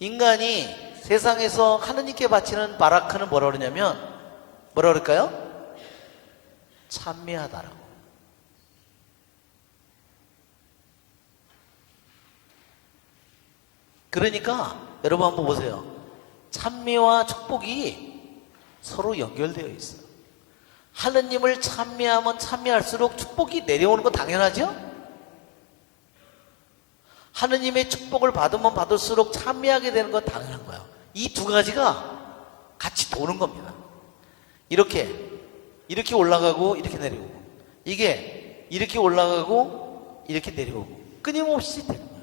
인간이 세상에서 하느님께 바치는 바라크는 뭐라 그러냐면 뭐라 그럴까요? 찬미하다라고. 그러니까 여러분 한번 보세요. 찬미와 축복이 서로 연결되어 있어요. 하느님을 찬미하면 찬미할수록 축복이 내려오는 건 당연하죠? 하느님의 축복을 받으면 받을수록 찬미하게 되는 건 당연한 거예요. 이 두 가지가 같이 도는 겁니다. 이렇게 올라가고 이렇게 내려오고, 이게 이렇게 올라가고 이렇게 내려오고 끊임없이 되는 거예요.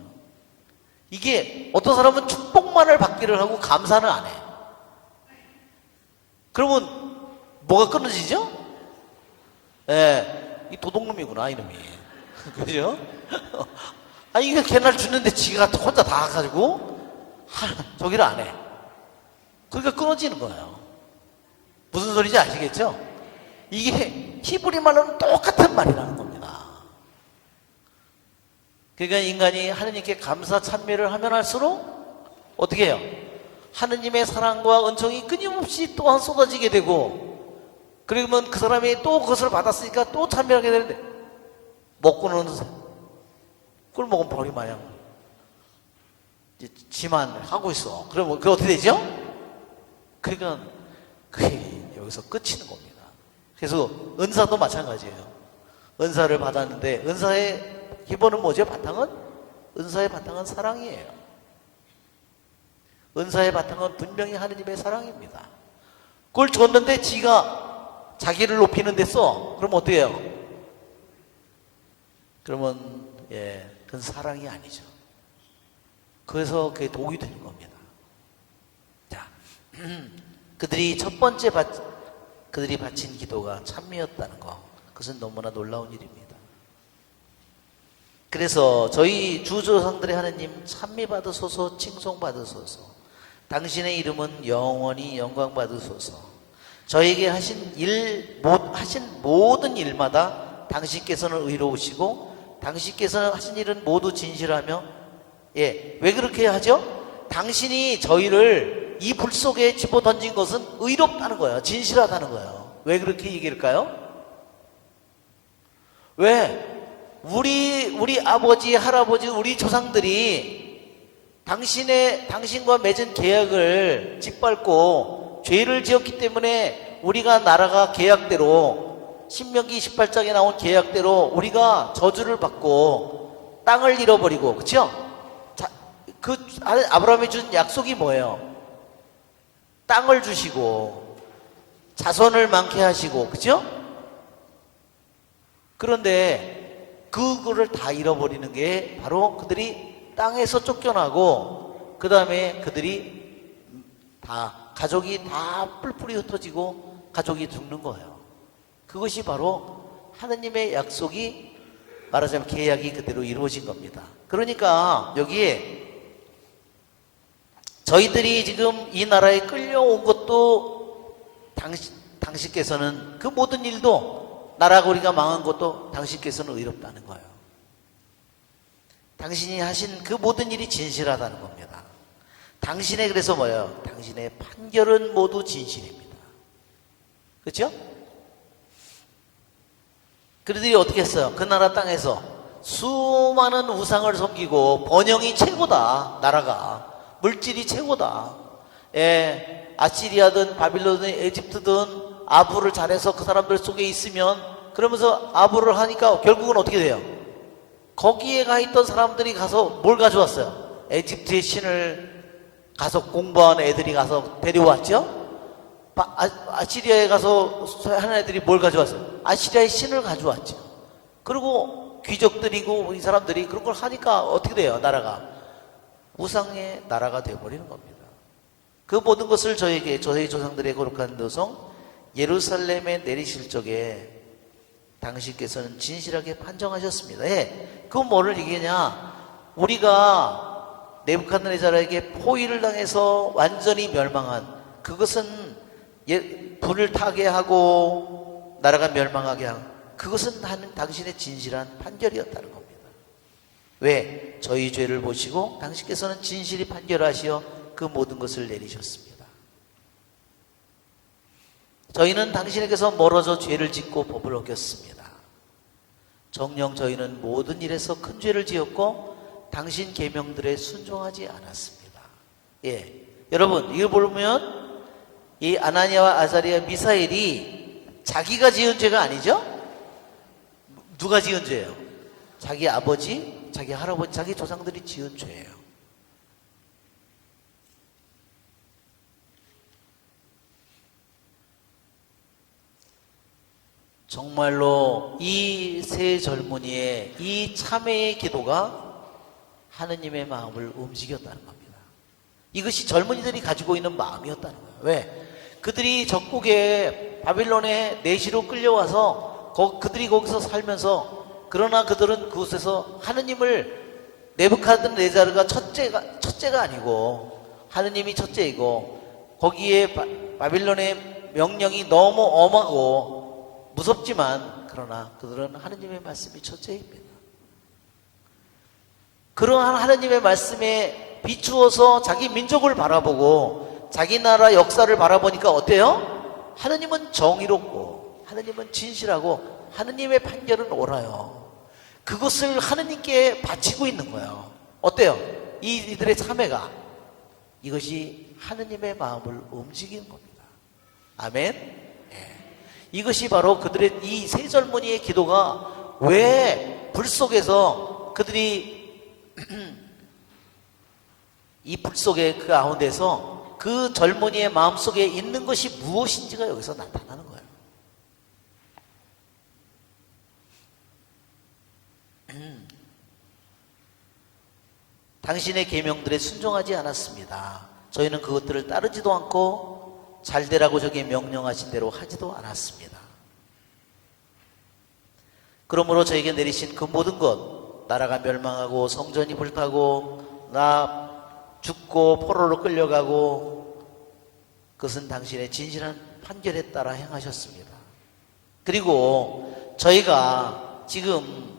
이게 어떤 사람은 축복만을 받기를 하고 감사는 안 해. 그러면 뭐가 끊어지죠? 이 도둑놈이구나, 이놈이. 그죠? 이게 걔날 주는데 지가 혼자 다 가지고 저기를 안 해. 그러니까 끊어지는 거예요. 무슨 소리인지 아시겠죠? 이게 히브리 말로는 똑같은 말이라는 겁니다. 그러니까 인간이 하느님께 감사 찬미를 하면 할수록 어떻게 해요? 하느님의 사랑과 은총이 끊임없이 또한 쏟아지게 되고, 그러면 그 사람이 또 그것을 받았으니까 또 찬미하게 되는데 먹고는 그걸 먹으면 벌이 마냥 지만 하고 있어. 그러면 그게 어떻게 되죠? 그러니까 그게 여기서 끝이는 겁니다. 그래서 은사도 마찬가지예요. 은사를 받았는데 은사의 기본은 뭐죠? 은사의 바탕은 사랑이에요. 은사의 바탕은 분명히 하느님의 사랑입니다. 그걸 줬는데 지가 자기를 높이는 데 써. 그럼 어떻게 해요? 그러면 그건 사랑이 아니죠. 그래서 그게 독이 되는 겁니다. 자, 그들이 첫 번째 그들이 바친 기도가 찬미였다는 거, 그것은 너무나 놀라운 일입니다. 그래서 저희 주조상들의 하느님 찬미 받으소서, 칭송 받으소서. 당신의 이름은 영원히 영광 받으소서. 저에게 하신 모든 일마다 당신께서는 의로우시고 당신께서는 하신 일은 모두 진실하며, 왜 그렇게 하죠? 당신이 저희를 이 불 속에 집어 던진 것은 의롭다는 거예요. 진실하다는 거예요. 왜 그렇게 얘기할까요? 왜? 우리 아버지, 할아버지, 우리 조상들이 당신과 맺은 계약을 짓밟고 죄를 지었기 때문에 우리가 나라가 계약대로, 신명기 28장에 나온 계약대로 우리가 저주를 받고 땅을 잃어버리고, 그쵸? 아브라함이 준 약속이 뭐예요? 땅을 주시고 자손을 많게 하시고, 그죠? 그런데 그거를 다 잃어버리는 게 바로 그들이 땅에서 쫓겨나고, 그 다음에 그들이 가족이 다 뿔뿔이 흩어지고 가족이 죽는 거예요. 그것이 바로 하느님의 약속이 말하자면 계약이 그대로 이루어진 겁니다. 그러니까 여기에 저희들이 지금 이 나라에 끌려온 것도 당신께서는 그 모든 일도 나라가 우리가 망한 것도 당신께서는 의롭다는 거예요. 당신이 하신 그 모든 일이 진실하다는 겁니다. 당신의 그래서 뭐예요? 당신의 판결은 모두 진실입니다. 그렇죠? 그들이 어떻게 했어요? 그 나라 땅에서 수많은 우상을 섬기고 번영이 최고다. 나라가 물질이 최고다. 아시리아든 바빌론이든 에집트든 아부를 잘해서 그 사람들 속에 있으면 그러면서 아부를 하니까 결국은 어떻게 돼요? 거기에 가 있던 사람들이 가서 뭘 가져왔어요? 에집트의 신을 가서 공부한 애들이 가서 데려왔죠? 아시리아에 가서 하는 애들이 뭘 가져왔어요? 아시리아의 신을 가져왔죠. 그리고 귀족들이고 이 사람들이 그런 걸 하니까 어떻게 돼요? 나라가 우상의 나라가 되어버리는 겁니다. 그 모든 것을 저희 조상들의 거룩한 도성 예루살렘에 내리실 적에 당신께서는 진실하게 판정하셨습니다. 그건 뭐를 얘기하냐? 우리가 네부갓네살에게 포위를 당해서 완전히 멸망한 그것은 불을 타게 하고 나라가 멸망하게 한 그것은 당신의 진실한 판결이었다는 겁니다. 왜? 저희 죄를 보시고 당신께서는 진실히 판결하시어 그 모든 것을 내리셨습니다. 저희는 당신에게서 멀어져 죄를 짓고 법을 어겼습니다. 정녕 저희는 모든 일에서 큰 죄를 지었고 당신 계명들에 순종하지 않았습니다. 여러분 이걸 보면 이 아나니아와 아자리아 미사엘이 자기가 지은 죄가 아니죠? 누가 지은 죄예요? 자기 아버지, 자기 할아버지, 자기 조상들이 지은 죄예요. 정말로 이 세 젊은이의 이 참회의 기도가 하느님의 마음을 움직였다는 겁니다. 이것이 젊은이들이 가지고 있는 마음이었다는 거예요. 왜? 그들이 적국에 바빌론의 내시로 끌려와서 그들이 거기서 살면서 그러나 그들은 그곳에서 하느님을 네부갓네자르가 첫째가 아니고 하느님이 첫째이고 거기에 바빌론의 명령이 너무 엄하고 무섭지만 그러나 그들은 하느님의 말씀이 첫째입니다. 그러한 하느님의 말씀에 비추어서 자기 민족을 바라보고 자기 나라 역사를 바라보니까 어때요? 하느님은 정의롭고 하느님은 진실하고 하느님의 판결은 옳아요. 그것을 하느님께 바치고 있는 거예요. 어때요? 이들의 참회가 이것이 하느님의 마음을 움직이는 겁니다. 아멘. 이것이 바로 그들의 이 세 젊은이의 기도가 왜 불 속에서 그들이 이 불 속의 그 가운데서 그 젊은이의 마음속에 있는 것이 무엇인지가 여기서 나타나는 거예요. 당신의 계명들에 순종하지 않았습니다. 저희는 그것들을 따르지도 않고 잘되라고 저게 명령하신 대로 하지도 않았습니다. 그러므로 저에게 내리신 그 모든 것, 나라가 멸망하고 성전이 불타고 나 죽고 포로로 끌려가고 그것은 당신의 진실한 판결에 따라 행하셨습니다. 그리고 저희가 지금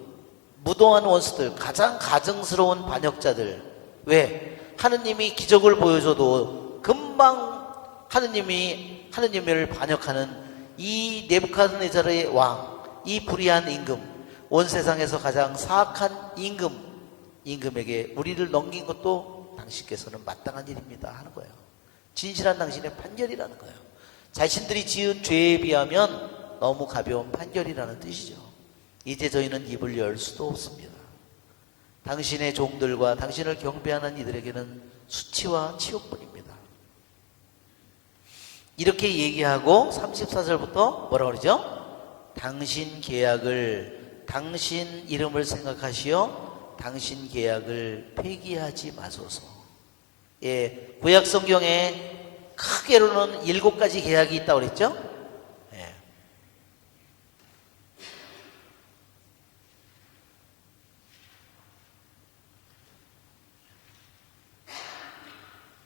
무도한 원수들, 가장 가증스러운 반역자들, 왜? 하느님이 기적을 보여줘도 금방 하느님을 반역하는 이 네부갓네자르의 왕, 이 불의한 임금, 온 세상에서 가장 사악한 임금에게 우리를 넘긴 것도 당신께서는 마땅한 일입니다 하는 거예요. 진실한 당신의 판결이라는 거예요. 자신들이 지은 죄에 비하면 너무 가벼운 판결이라는 뜻이죠. 이제 저희는 입을 열 수도 없습니다. 당신의 종들과 당신을 경배하는 이들에게는 수치와 치욕뿐입니다. 이렇게 얘기하고 34절부터 뭐라고 그러죠? 당신 계약을, 당신 이름을 생각하시어 당신 계약을 폐기하지 마소서. 구약 성경에 크게로는 7가지 계약이 있다고 그랬죠?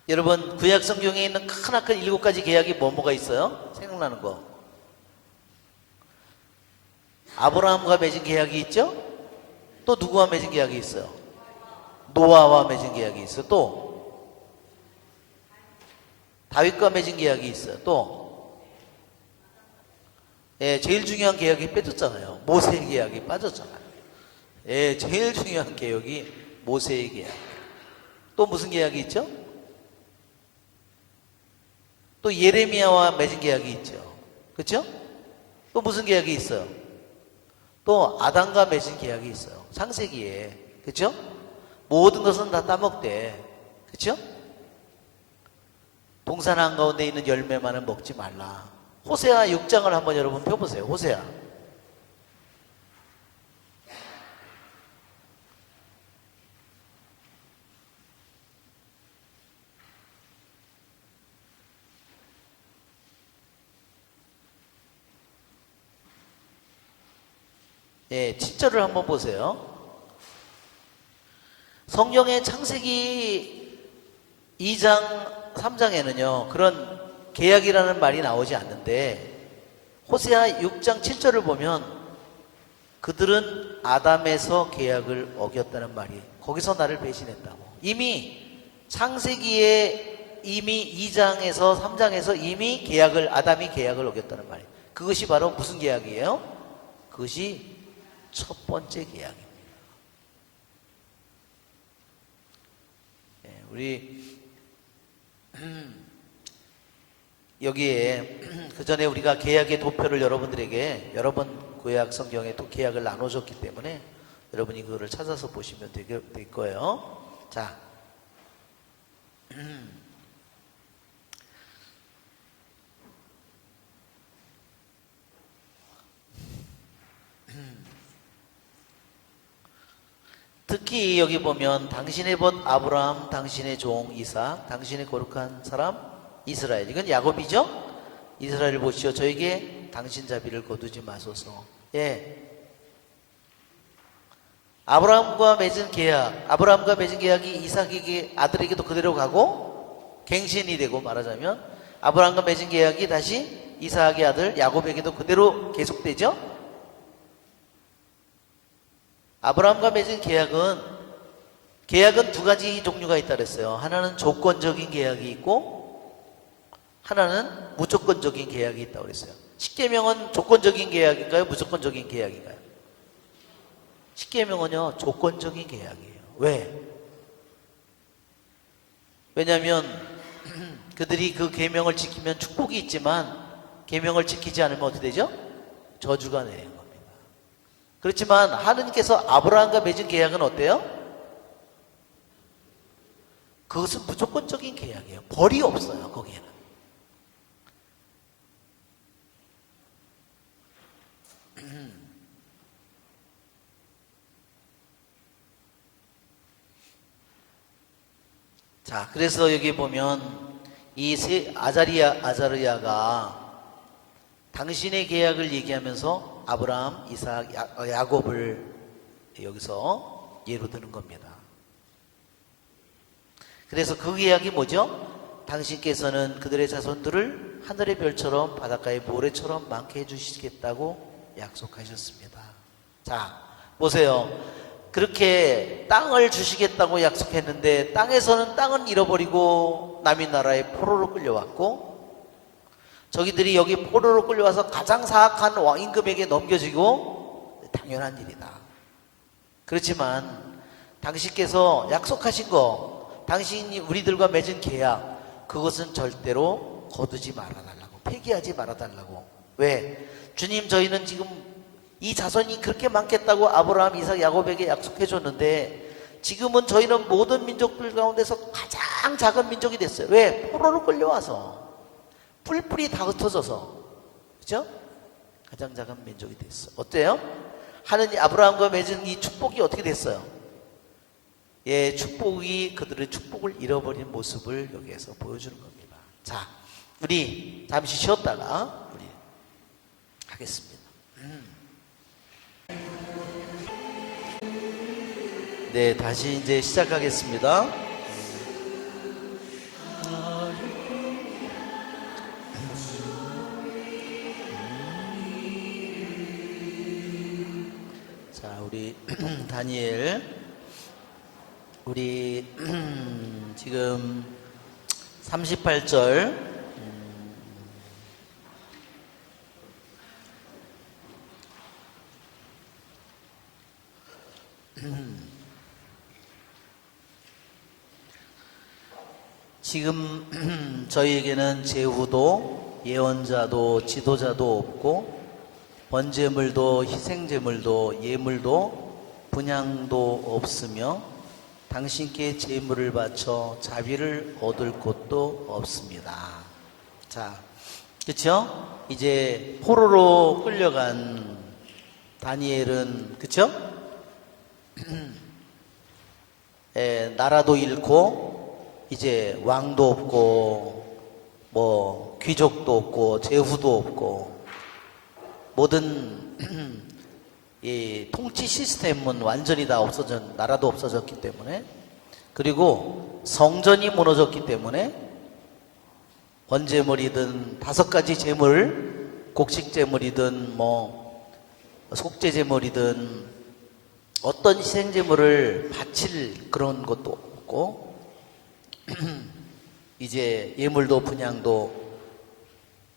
여러분 구약 성경에 있는 크나큰 7가지 계약이 뭐가 있어요? 생각나는 거. 아브라함과 맺은 계약이 있죠? 또 누구와 맺은 계약이 있어요? 노아와 맺은 계약이 있어요. 또 다윗과 맺은 계약이 있어요. 또 예, 제일 중요한 계약이 빼졌잖아요. 모세의 계약이 빠졌잖아요. 예, 제일 중요한 계약이 모세의 계약. 또 무슨 계약이 있죠? 또 예레미야와 맺은 계약이 있죠. 그렇죠? 또 무슨 계약이 있어요? 또 아담과 맺은 계약이 있어요. 창세기에. 그렇죠? 모든 것은 다 따먹되. 그렇죠? 동산 한가운데 있는 열매만은 먹지 말라. 호세아 6장을 한번 여러분 펴보세요. 호세아. 예, 7절을 한번 보세요. 성경의 창세기 2장, 3장에는요, 그런 계약이라는 말이 나오지 않는데, 호세아 6장 7절을 보면, 그들은 아담에서 계약을 어겼다는 말이, 거기서 나를 배신했다고. 이미 창세기에 이미 2장에서 3장에서 이미 아담이 계약을 어겼다는 말이에요. 그것이 바로 무슨 계약이에요? 그것이 첫 번째 계약입니다. 예, 우리 여기에 그 전에 우리가 계약의 도표를 여러분들에게 여러 번 구약 성경에 또 계약을 나눠줬기 때문에 여러분이 그거를 찾아서 보시면 될 거예요. 자, 특히 여기 보면 당신의 벗 아브라함, 당신의 종 이삭, 당신의 거룩한 사람 이스라엘. 이건 야곱이죠? 이스라엘 보시오. 저에게 당신 자비를 거두지 마소서. 예. 아브라함과 맺은 계약이 이삭에게 아들에게도 그대로 가고 갱신이 되고, 말하자면 아브라함과 맺은 계약이 다시 이삭의 아들 야곱에게도 그대로 계속되죠? 아브라함과 맺은 계약은 두 가지 종류가 있다 그랬어요. 하나는 조건적인 계약이 있고 하나는 무조건적인 계약이 있다고 그랬어요. 십계명은 조건적인 계약인가요? 무조건적인 계약인가요? 십계명은요, 조건적인 계약이에요. 왜? 왜냐하면 그들이 그 계명을 지키면 축복이 있지만 계명을 지키지 않으면 어떻게 되죠? 저주가 내려요. 그렇지만 하느님께서 아브라함과 맺은 계약은 어때요? 그것은 무조건적인 계약이에요. 벌이 없어요, 거기에는. 자, 그래서 여기 보면 이 아자르야가 당신의 계약을 얘기하면서 아브라함, 이삭, 야곱을 여기서 예로 드는 겁니다. 그래서 그 계약이 뭐죠? 당신께서는 그들의 자손들을 하늘의 별처럼 바닷가의 모래처럼 많게 해주시겠다고 약속하셨습니다. 자, 보세요. 그렇게 땅을 주시겠다고 약속했는데 땅은 잃어버리고 남의 나라에 포로로 끌려왔고, 저기들이 여기 포로로 끌려와서 가장 사악한 임금에게 넘겨지고, 당연한 일이다. 그렇지만 당신께서 약속하신 거, 당신이 우리들과 맺은 계약, 그것은 절대로 거두지 말아달라고, 폐기하지 말아달라고. 왜? 주님, 저희는 지금 이 자손이 그렇게 많겠다고 아브라함, 이삭, 야곱에게 약속해줬는데 지금은 저희는 모든 민족들 가운데서 가장 작은 민족이 됐어요. 왜? 포로로 끌려와서 뿔뿔이 다 흩어져서. 그죠? 가장 작은 민족이 됐어. 어때요? 하느님 아브라함과 맺은 이 축복이 어떻게 됐어요? 예, 축복이 그들의 축복을 잃어버린 모습을 여기에서 보여주는 겁니다. 자, 우리 잠시 쉬었다가 우리 하겠습니다. 네, 다시 이제 시작하겠습니다. 우리 다니엘, 우리 지금 38절 지금 저희에게는 제후도 예언자도 지도자도 없고 번제물도 희생제물도 예물도 분향도 없으며 당신께 제물을 바쳐 자비를 얻을 곳도 없습니다. 자, 그쵸? 이제 포로로 끌려간 다니엘은, 그쵸? 나라도 잃고 이제 왕도 없고 뭐 귀족도 없고 제후도 없고 모든 이 통치 시스템은 완전히 다 나라도 없어졌기 때문에, 그리고 성전이 무너졌기 때문에 번제물이든 5가지 제물, 곡식제물이든 뭐 속죄제물이든 어떤 희생제물을 바칠 그런 것도 없고 이제 예물도 분향도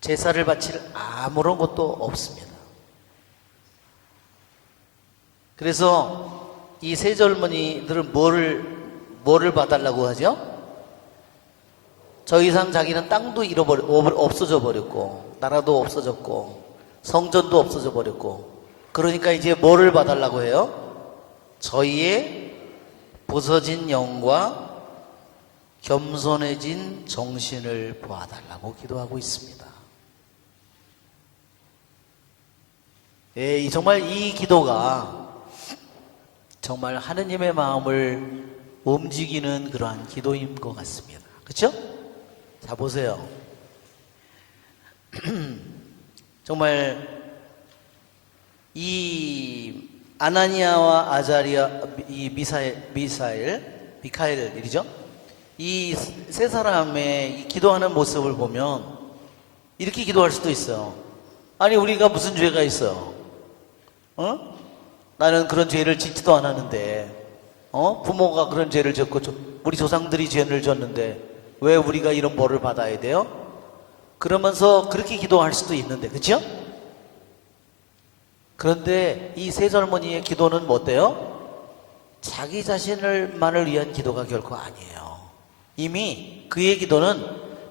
제사를 바칠 아무런 것도 없습니다. 그래서 이 세 젊은이들은 뭐를 봐달라고 하죠? 더 이상 자기는 땅도 없어져 버렸고 나라도 없어졌고 성전도 없어져 버렸고, 그러니까 이제 뭐를 봐달라고 해요? 저희의 부서진 영과 겸손해진 정신을 보아달라고 기도하고 있습니다. 예, 정말 이 기도가 정말 하느님의 마음을 움직이는 그러한 기도인 것 같습니다. 그렇죠? 자, 보세요. 정말 이 아나니아와 아자리아, 이 미카엘이죠? 이 세 사람의 이 기도하는 모습을 보면 이렇게 기도할 수도 있어요. 아니, 우리가 무슨 죄가 있어요? 나는 그런 죄를 짓지도 않았는데, 부모가 그런 죄를 졌고 우리 조상들이 죄를 졌는데 왜 우리가 이런 벌을 받아야 돼요? 그러면서 그렇게 기도할 수도 있는데, 그렇죠? 그런데 이 세 젊은이의 기도는 뭐 어때요? 자기 자신만을 위한 기도가 결코 아니에요. 이미 그의 기도는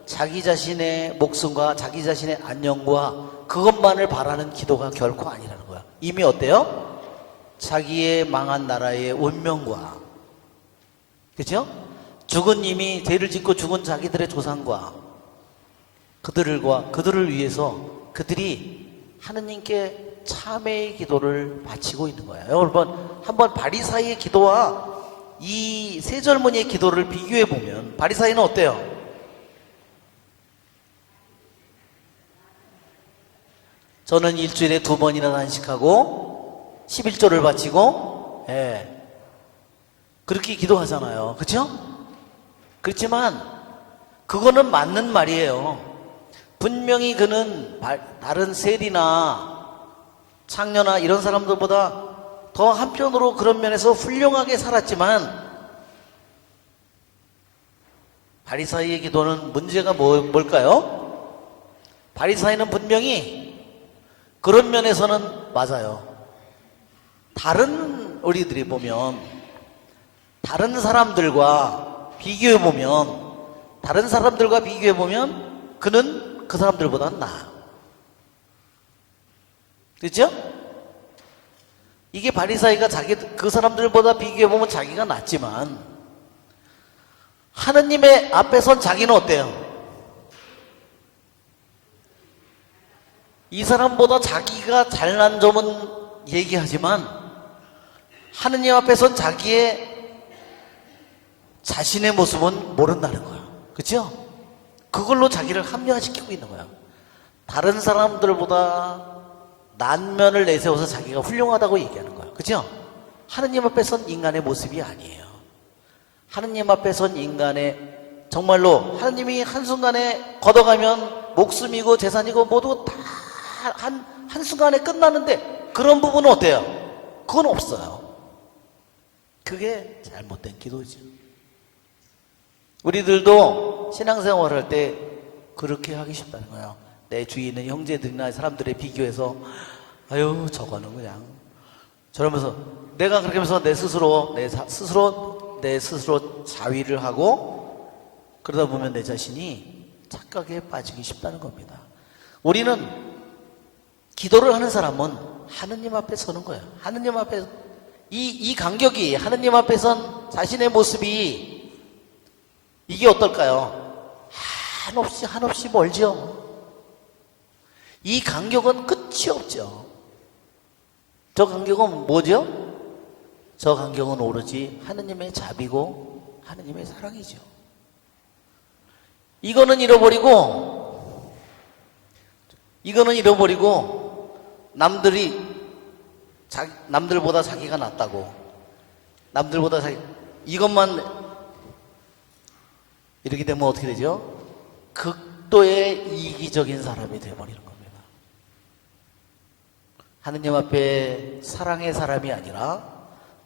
자기 자신의 목숨과 자기 자신의 안녕과 그것만을 바라는 기도가 결코 아니라는 거야. 이미 어때요? 자기의 망한 나라의 운명과, 그렇죠? 죽은 이미 죄를 짓고 죽은 자기들의 조상과 그들을 위해서 그들이 하느님께 참회의 기도를 바치고 있는 거예요. 여러분, 한번 바리사이의 기도와 이 세 젊은이의 기도를 비교해 보면 바리사이는 어때요? 저는 일주일에 2번이나 단식하고 11조를 바치고, 그렇게 기도하잖아요. 그렇죠? 그렇지만 그거는 맞는 말이에요. 분명히 그는 다른 셀이나 창녀나 이런 사람들보다 더 한편으로 그런 면에서 훌륭하게 살았지만, 바리사이의 기도는 문제가 뭘까요? 바리사이는 분명히 그런 면에서는 맞아요. 다른 우리들이 보면 다른 사람들과 비교해 보면 그는 그 사람들보다 나아. 그렇죠? 이게 바리사이가 그 사람들보다 비교해 보면 자기가 낫지만 하느님의 앞에 선 자기는 어때요? 이 사람보다 자기가 잘난 점은 얘기하지만 하느님 앞에 선 자신의 모습은 모른다는 거야. 그렇죠? 그걸로 자기를 합리화시키고 있는 거야. 다른 사람들보다 난면을 내세워서 자기가 훌륭하다고 얘기하는 거야. 그죠? 하느님 앞에 선 인간의 모습이 아니에요. 하느님 앞에 선 인간의, 정말로 하느님이 한순간에 걷어가면 목숨이고 재산이고 모두 다 한순간에 끝나는데, 그런 부분은 어때요? 그건 없어요. 그게 잘못된 기도죠. 우리들도 신앙생활할 때 그렇게 하기 쉽다는 거예요. 내 주위에 있는 형제들이나 사람들에 비교해서 아유 저거는 그냥 저러면서 내가 그렇게 하면서 내 스스로 자위를 하고 그러다 보면 내 자신이 착각에 빠지기 쉽다는 겁니다. 우리는 기도를 하는 사람은 하느님 앞에 서는 거예요. 하느님 앞에 이 간격이 하느님 앞에 선 자신의 모습이 이게 어떨까요? 한없이 멀죠. 이 간격은 끝이 없죠. 저 간격은 뭐죠? 저 간격은 오로지 하느님의 자비고 하느님의 사랑이죠. 이거는 잃어버리고 남들보다 자기가 낫다고 이것만 이렇게 되면 어떻게 되죠? 극도의 이기적인 사람이 되어버리는 겁니다. 하느님 앞에 사랑의 사람이 아니라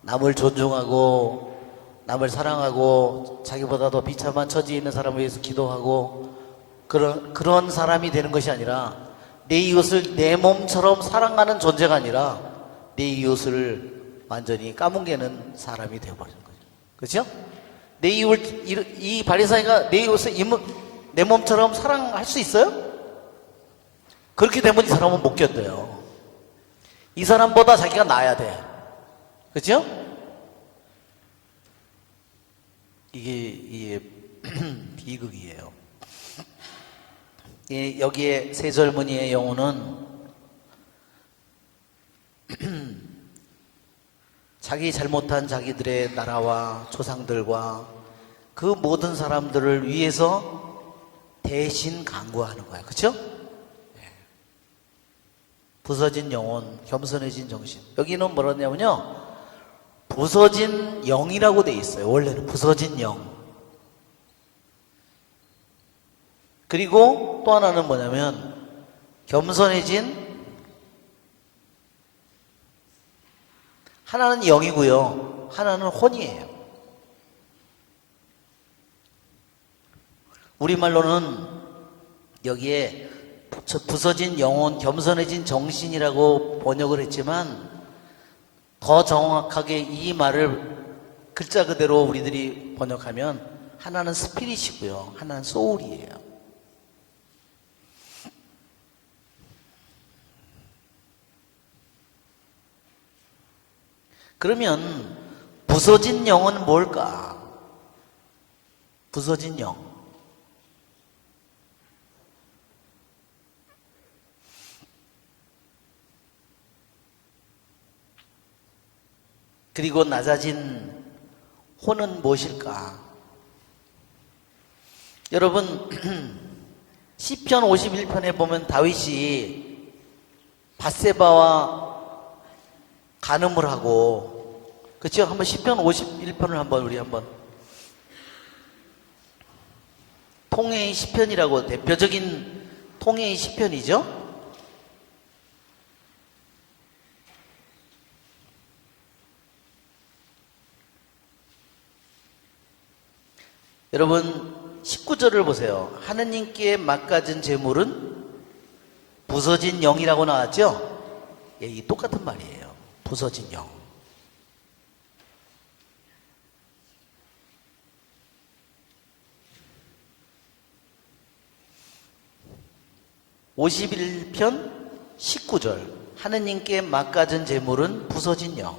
남을 존중하고 남을 사랑하고 자기보다 더 비참한 처지에 있는 사람을 위해서 기도하고 그런 사람이 되는 것이 아니라 내 이웃을 내 몸처럼 사랑하는 존재가 아니라 내 이웃을 완전히 까뭉개는 사람이 되어버리는 거죠. 그렇죠? 이 바리새인가 내 이웃을 내 몸처럼 사랑할 수 있어요? 그렇게 되면 이 사람은 못 견뎌요. 이 사람보다 자기가 나아야 돼. 그렇죠? 이게 비극이에요. 여기에 새 젊은이의 영혼은 자기 잘못한 자기들의 나라와 조상들과 그 모든 사람들을 위해서 대신 간구하는 거야. 그렇죠? 부서진 영혼, 겸손해진 정신. 여기는 뭐라냐면요, 부서진 영이라고 돼 있어요. 원래는 부서진 영. 그리고 또 하나는 뭐냐면 겸손해진, 하나는 영이고요, 하나는 혼이에요. 우리말로는 여기에 부서진 영혼, 겸손해진 정신이라고 번역을 했지만 더 정확하게 이 말을 글자 그대로 우리들이 번역하면 하나는 스피릿이고요, 하나는 소울이에요. 그러면 부서진 영은 뭘까? 부서진 영. 그리고 낮아진 혼은 무엇일까? 여러분, 시편 51편에 보면 다윗이 밧세바와 간음을 하고, 그렇죠? 한번 시편 51편을 우리 한번 통해의 시편이라고, 대표적인 통해의 시편이죠? 여러분 19절을 보세요. 하느님께 맡겨진 재물은 부서진 영이라고 나왔죠? 예, 이 똑같은 말이에요. 부서진 영. (51편) 19절 하느님께 맡겨진 재물은 부서진 영.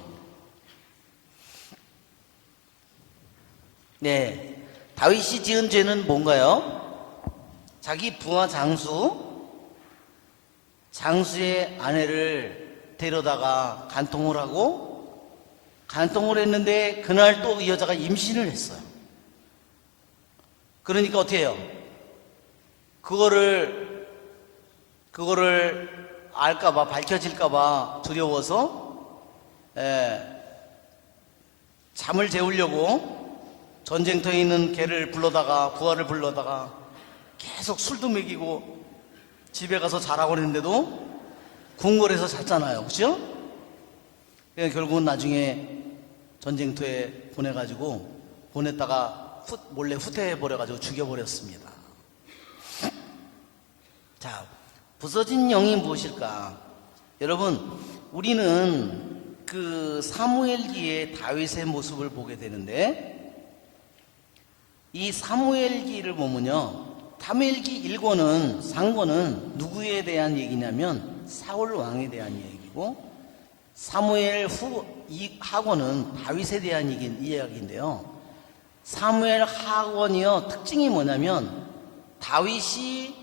네, 다윗이 지은 죄는 뭔가요? 자기 부하 장수의 아내를 데려다가 간통을 하고, 간통을 했는데 그날 또 이 여자가 임신을 했어요. 그러니까 어떻게 해요? 그거를 알까봐, 밝혀질까봐 두려워서 잠을 재우려고 전쟁터에 있는 부하를 불러다가 계속 술도 먹이고 집에 가서 자라고 그랬는데도 궁궐에서 잤잖아요. 그죠? 결국은 나중에 전쟁터에 보냈다가 몰래 후퇴해버려가지고 죽여버렸습니다. 자, 부서진 영이 무엇일까? 여러분, 우리는 그 사무엘기의 다윗의 모습을 보게 되는데, 이 사무엘기를 보면요, 사무엘기 1권은 상권은 누구에 대한 얘기냐면 사울 왕에 대한 얘기고, 사무엘 하권은 다윗에 대한 이야기인데요. 사무엘 하권이요, 특징이 뭐냐면 다윗이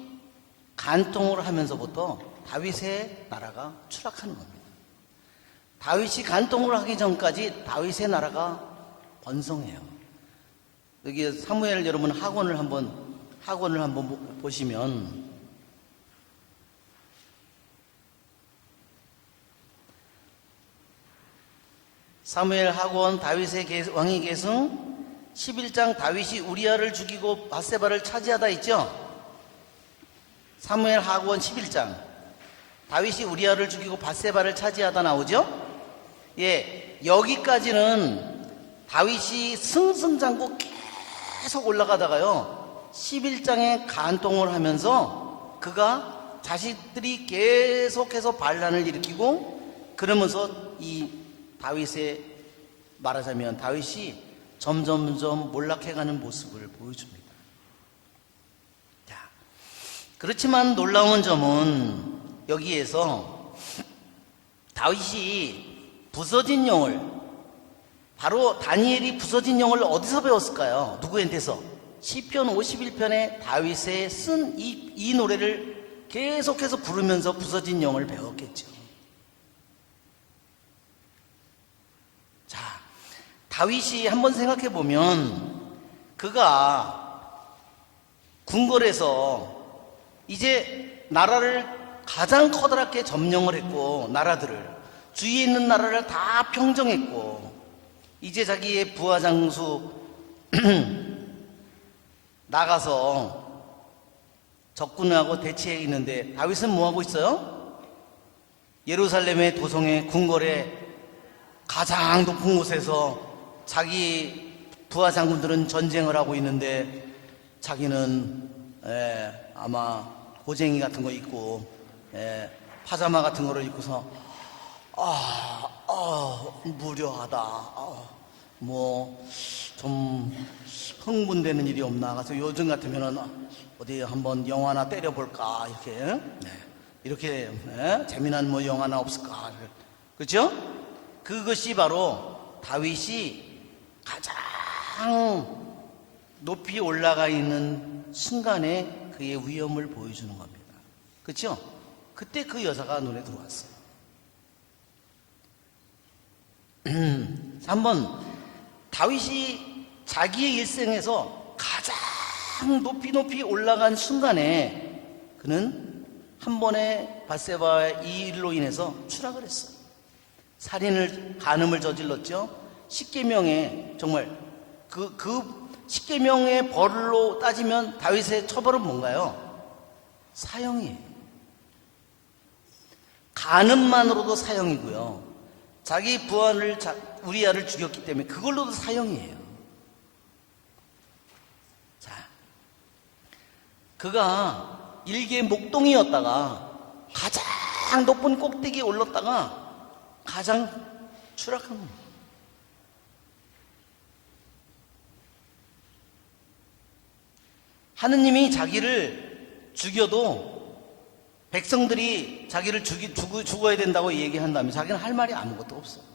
간통을 하면서부터 다윗의 나라가 추락하는 겁니다. 다윗이 간통을 하기 전까지 다윗의 나라가 번성해요. 여기 사무엘 여러분 하권을 한번 보시면, 사무엘 하권 다윗의 왕위 계승 11장, 다윗이 우리아를 죽이고 밧세바를 차지하다 있죠. 사무엘 하권 11장, 다윗이 우리아를 죽이고 밧세바를 차지하다 나오죠. 예, 여기까지는 다윗이 승승장구 계속 올라가다가요, 11장에 간통을 하면서 그가 자식들이 계속해서 반란을 일으키고, 그러면서 이 다윗의, 말하자면 다윗이 점점점 몰락해가는 모습을 보여줍니다. 자, 그렇지만 놀라운 점은 여기에서 다윗이 부서진 영을, 바로 다니엘이 부서진 영을 어디서 배웠을까요? 누구한테서? 시편 51편에 다윗의 쓴 이 노래를 계속해서 부르면서 부서진 영을 배웠겠죠. 자, 다윗이 한번 생각해 보면, 그가 궁궐에서 이제 나라를 가장 커다랗게 점령을 했고, 나라들을, 주위에 있는 나라를 다 평정했고, 이제 자기의 부하장수 나가서 적군하고 대치해 있는데, 다윗은 뭐하고 있어요? 예루살렘의 도성의 궁궐에 가장 높은 곳에서 자기 부하 장군들은 전쟁을 하고 있는데, 자기는 아마 고쟁이 같은 거 입고 파자마 같은 거를 입고서 무료하다, 뭐 좀 흥분되는 일이 없나, 그래서 요즘 같으면은 어디 한번 영화나 때려볼까, 이렇게 재미난 뭐 영화나 없을까, 그렇죠? 그것이 바로 다윗이 가장 높이 올라가 있는 순간에 그의 위엄을 보여주는 겁니다. 그렇죠? 그때 그 여자가 눈에 들어왔어요. 3번, 다윗이 자기의 일생에서 가장 높이 올라간 순간에 그는 한 번의 밧세바의 이 일로 인해서 추락을 했어요. 간음을 저질렀죠. 십계명에 정말 그 십계명의 벌로 따지면 다윗의 처벌은 뭔가요? 사형이에요. 간음만으로도 사형이고요, 자기 부하를 우리아를 죽였기 때문에 그걸로도 사형이에요. 자, 그가 일개 목동이었다가 가장 높은 꼭대기에 올랐다가 가장 추락한 겁니다. 하느님이 자기를 죽여도 백성들이 자기를 죽어야 된다고 얘기한다면 자기는 할 말이 아무것도 없어요.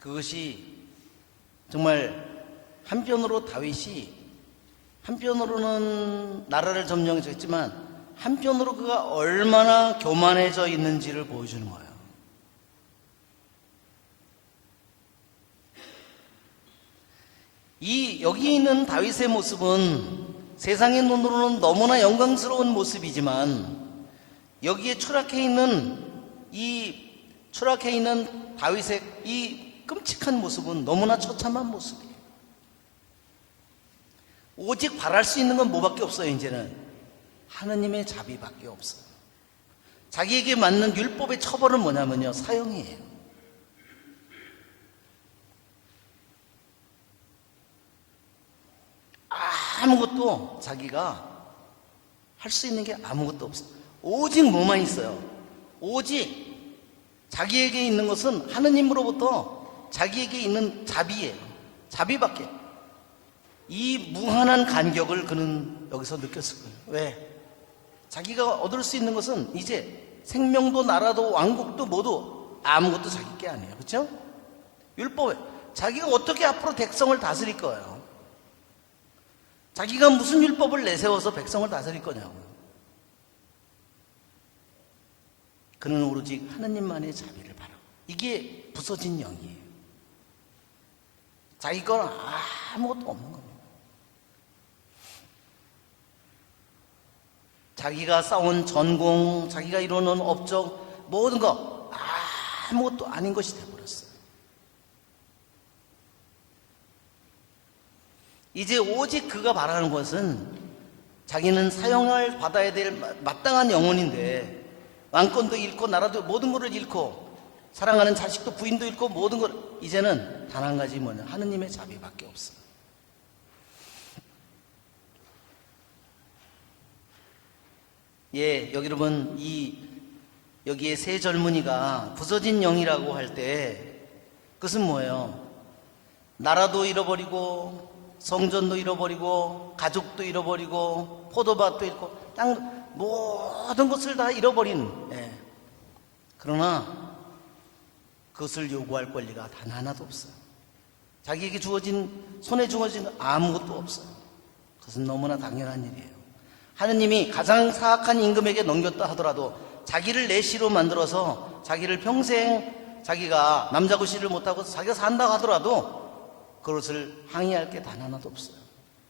그것이 정말 한편으로는 나라를 점령했지만 한편으로 그가 얼마나 교만해져 있는지를 보여주는 거예요. 여기 있는 다윗의 모습은 세상의 눈으로는 너무나 영광스러운 모습이지만, 여기에 추락해 있는 다윗의 이 끔찍한 모습은 너무나 처참한 모습이에요. 오직 바랄 수 있는 건 뭐밖에 없어요. 이제는 하느님의 자비밖에 없어요. 자기에게 맞는 율법의 처벌은 뭐냐면요, 사형이에요. 아무것도 자기가 할 수 있는 게 아무것도 없어요. 오직 뭐만 있어요. 오직 자기에게 있는 것은 하느님으로부터 자기에게 있는 자비예요. 자비밖에. 이 무한한 간격을 그는 여기서 느꼈을 거예요. 왜? 자기가 얻을 수 있는 것은 이제 생명도 나라도 왕국도 모두 아무것도 자기 게 아니에요. 그렇죠? 율법에 자기가 어떻게 앞으로 백성을 다스릴 거예요. 자기가 무슨 율법을 내세워서 백성을 다스릴 거냐고요. 그는 오로지 하느님만의 자비를 바라고. 이게 부서진 영이에요. 자기 건 아무것도 없는 겁니다. 자기가 쌓은 전공, 자기가 이루는 업적, 모든 거 아무것도 아닌 것이 되어버렸어요. 이제 오직 그가 바라는 것은 자기는 사형을 받아야 될 마땅한 영혼인데 왕권도 잃고 나라도 모든 것을 잃고 사랑하는 자식도 부인도 잃고 모든 걸 이제는 단 한 가지 뭐냐, 하느님의 자비밖에 없어요. 예, 여러분, 여기에 세 젊은이가 부서진 영이라고 할 때 그것은 뭐예요? 나라도 잃어버리고 성전도 잃어버리고 가족도 잃어버리고 포도밭도 잃고 땅 모든 것을 다 잃어버린, 예. 그러나 그것을 요구할 권리가 단 하나도 없어요. 자기에게 손에 주어진 아무것도 없어요. 그것은 너무나 당연한 일이에요. 하느님이 가장 사악한 임금에게 넘겼다 하더라도 자기를 내시로 만들어서 자기를 평생 자기가 남자고시를 못하고 자기가 산다고 하더라도 그것을 항의할 게 단 하나도 없어요.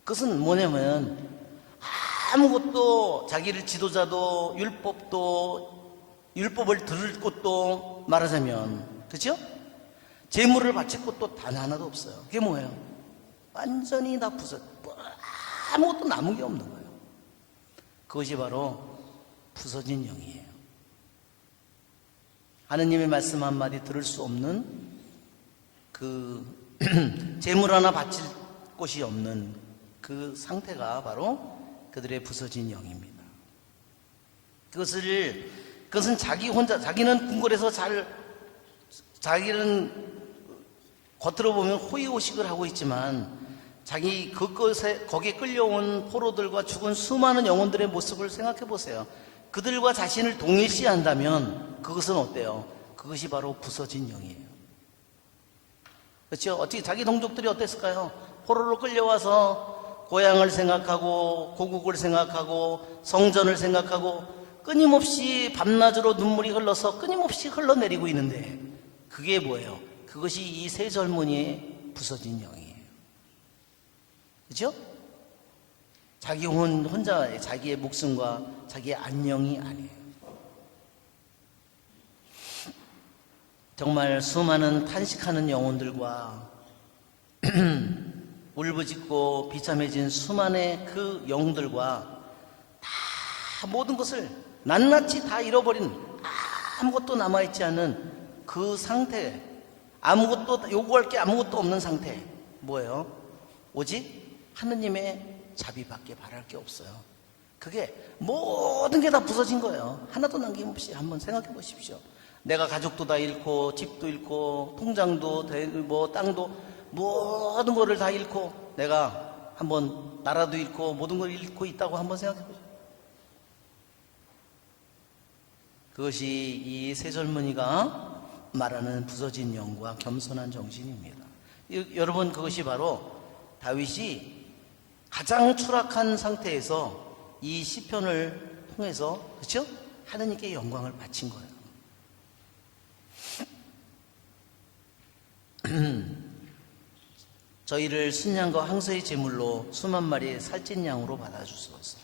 그것은 뭐냐면 아무것도 자기를 지도자도 율법을 들을 것도 말하자면, 그렇죠? 재물을 바칠 것도 단 하나도 없어요. 그게 뭐예요? 완전히 다 아무것도 남은 게 없는 거예요. 그것이 바로 부서진 영이에요. 하느님의 말씀 한마디 들을 수 없는 그 재물 하나 바칠 곳이 없는 그 상태가 바로 그들의 부서진 영입니다. 그것은 자기는 궁궐에서 자기는 겉으로 보면 호의호식을 하고 있지만 자기 거기에 끌려온 포로들과 죽은 수많은 영혼들의 모습을 생각해 보세요. 그들과 자신을 동일시한다면 그것은 어때요? 그것이 바로 부서진 영이에요. 그렇죠? 어떻게 자기 동족들이 어땠을까요? 포로로 끌려와서 고향을 생각하고 고국을 생각하고 성전을 생각하고 끊임없이 밤낮으로 눈물이 흘러서 끊임없이 흘러내리고 있는데 그게 뭐예요? 그것이 이 세 젊은이의 부서진 영이에요. 그렇죠? 자기 혼자 자기의 목숨과 자기의 안녕이 아니에요. 정말 수많은 탄식하는 영혼들과 울부짖고 비참해진 수많은 그 영들과 다 모든 것을 낱낱이 다 잃어버린 아무것도 남아있지 않은 그 상태, 아무것도 요구할 게 아무것도 없는 상태. 뭐예요? 오직 하느님의 자비밖에 바랄 게 없어요. 그게 모든 게 다 부서진 거예요. 하나도 남김없이 한번 생각해 보십시오. 내가 가족도 다 잃고 집도 잃고 통장도 땅도 모든 거를 다 잃고 내가 한번 나라도 잃고 모든 걸 잃고 있다고 한번 생각해 보세요. 그것이 이 세 젊은이가 말하는 부서진 영과 겸손한 정신입니다. 여러분, 그것이 바로 다윗이 가장 추락한 상태에서 이 시편을 통해서, 그렇죠? 하느님께 영광을 바친 거예요. 저희를 순양과 항소의 제물로 수만 마리의 살찐 양으로 받아주소서.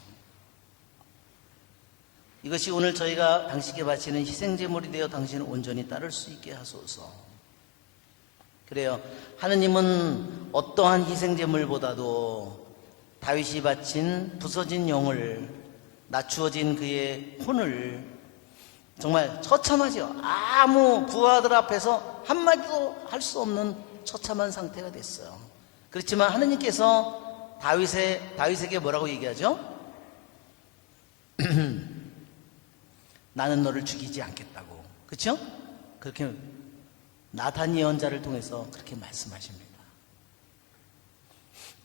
이것이 오늘 저희가 당신께 바치는 희생제물이 되어 당신을 온전히 따를 수 있게 하소서. 그래요. 하느님은 어떠한 희생제물보다도 다윗이 바친 부서진 영을, 낮추어진 그의 혼을 정말 처참하죠. 아무 부하들 앞에서 한마디도 할 수 없는 처참한 상태가 됐어요. 그렇지만 하느님께서 다윗에게 뭐라고 얘기하죠? 나는 너를 죽이지 않겠다고. 그렇죠? 그렇게 나단 예언자를 통해서 그렇게 말씀하십니다.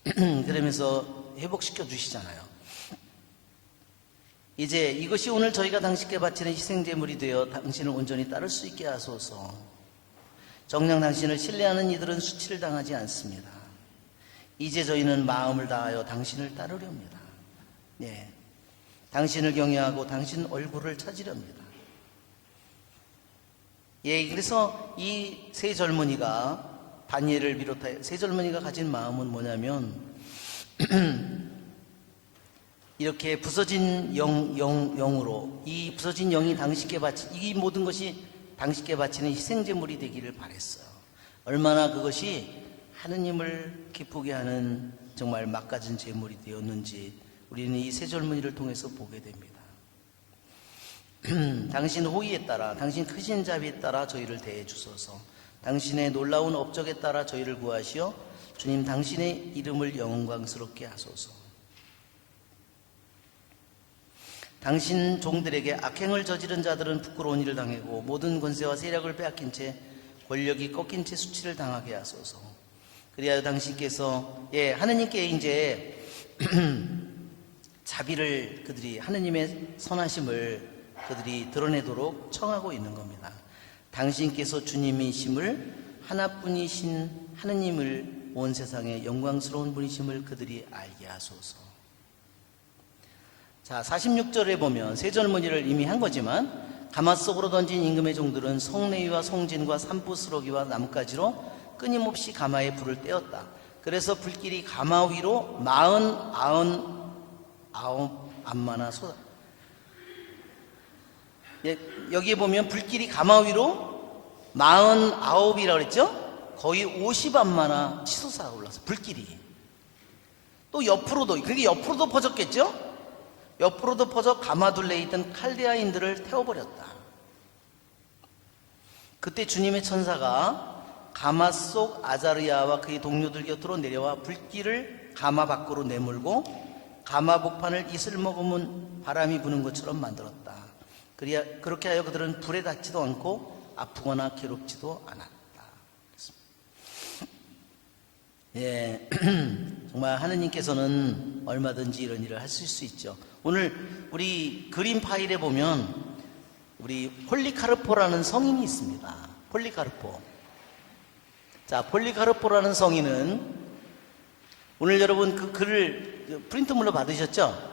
그러면서 회복시켜 주시잖아요. 이제 이것이 오늘 저희가 당신께 바치는 희생제물이 되어 당신을 온전히 따를 수 있게 하소서. 정녕 당신을 신뢰하는 이들은 수치를 당하지 않습니다. 이제 저희는 마음을 다하여 당신을 따르렵니다. 예, 당신을 경외하고 당신 얼굴을 찾으렵니다. 예, 그래서 이 세 젊은이가, 다니엘을 비롯하여 세 젊은이가 가진 마음은 뭐냐면 이렇게 부서진 영으로, 이 부서진 영이 당신께 바친, 이 모든 것이 당신께 바치는 희생제물이 되기를 바랬어요. 얼마나 그것이 하느님을 기쁘게 하는 정말 막가진 제물이 되었는지 우리는 이 세 젊은이를 통해서 보게 됩니다. 당신 호의에 따라, 당신 크신 자비에 따라 저희를 대해 주소서. 당신의 놀라운 업적에 따라 저희를 구하시어 주님 당신의 이름을 영광스럽게 하소서. 당신 종들에게 악행을 저지른 자들은 부끄러운 일을 당하고 모든 권세와 세력을 빼앗긴 채 권력이 꺾인 채 수치를 당하게 하소서. 그리하여 당신께서, 예, 하느님께 이제 자비를, 그들이 하느님의 선하심을 그들이 드러내도록 청하고 있는 겁니다. 당신께서 주님이심을, 하나뿐이신 하느님을 온 세상에 영광스러운 분이심을 그들이 알게 하소서. 자, 46절에 보면 세 젊은이를 이미 한 거지만 가마 속으로 던진 임금의 종들은 성레위와 송진과 산부스러기와 나뭇가지로 끊임없이 가마에 불을 떼었다. 그래서 불길이 가마 위로 49 암마나 쏟아. 예, 여기에 보면 불길이 가마 위로 49이라고 그랬죠? 거의 50암마나 치솟아 올라서 불길이. 또 옆으로도, 그게 옆으로도 퍼졌겠죠? 옆으로도 퍼져 가마둘레에 있던 칼데아인들을 태워버렸다. 그때 주님의 천사가 가마 속 아자르야와 그의 동료들 곁으로 내려와 불길을 가마 밖으로 내몰고 가마 복판을 이슬 머금은 바람이 부는 것처럼 만들었다. 그렇게 하여 그들은 불에 닿지도 않고 아프거나 괴롭지도 않았다. 예, 정말 하느님께서는 얼마든지 이런 일을 하실 수 있죠. 오늘 우리 그림 파일에 보면 우리 폴리카르포라는 성인이 있습니다. 폴리카르포. 자, 폴리카르포라는 성인은 오늘 여러분 그 글을 프린트물로 받으셨죠?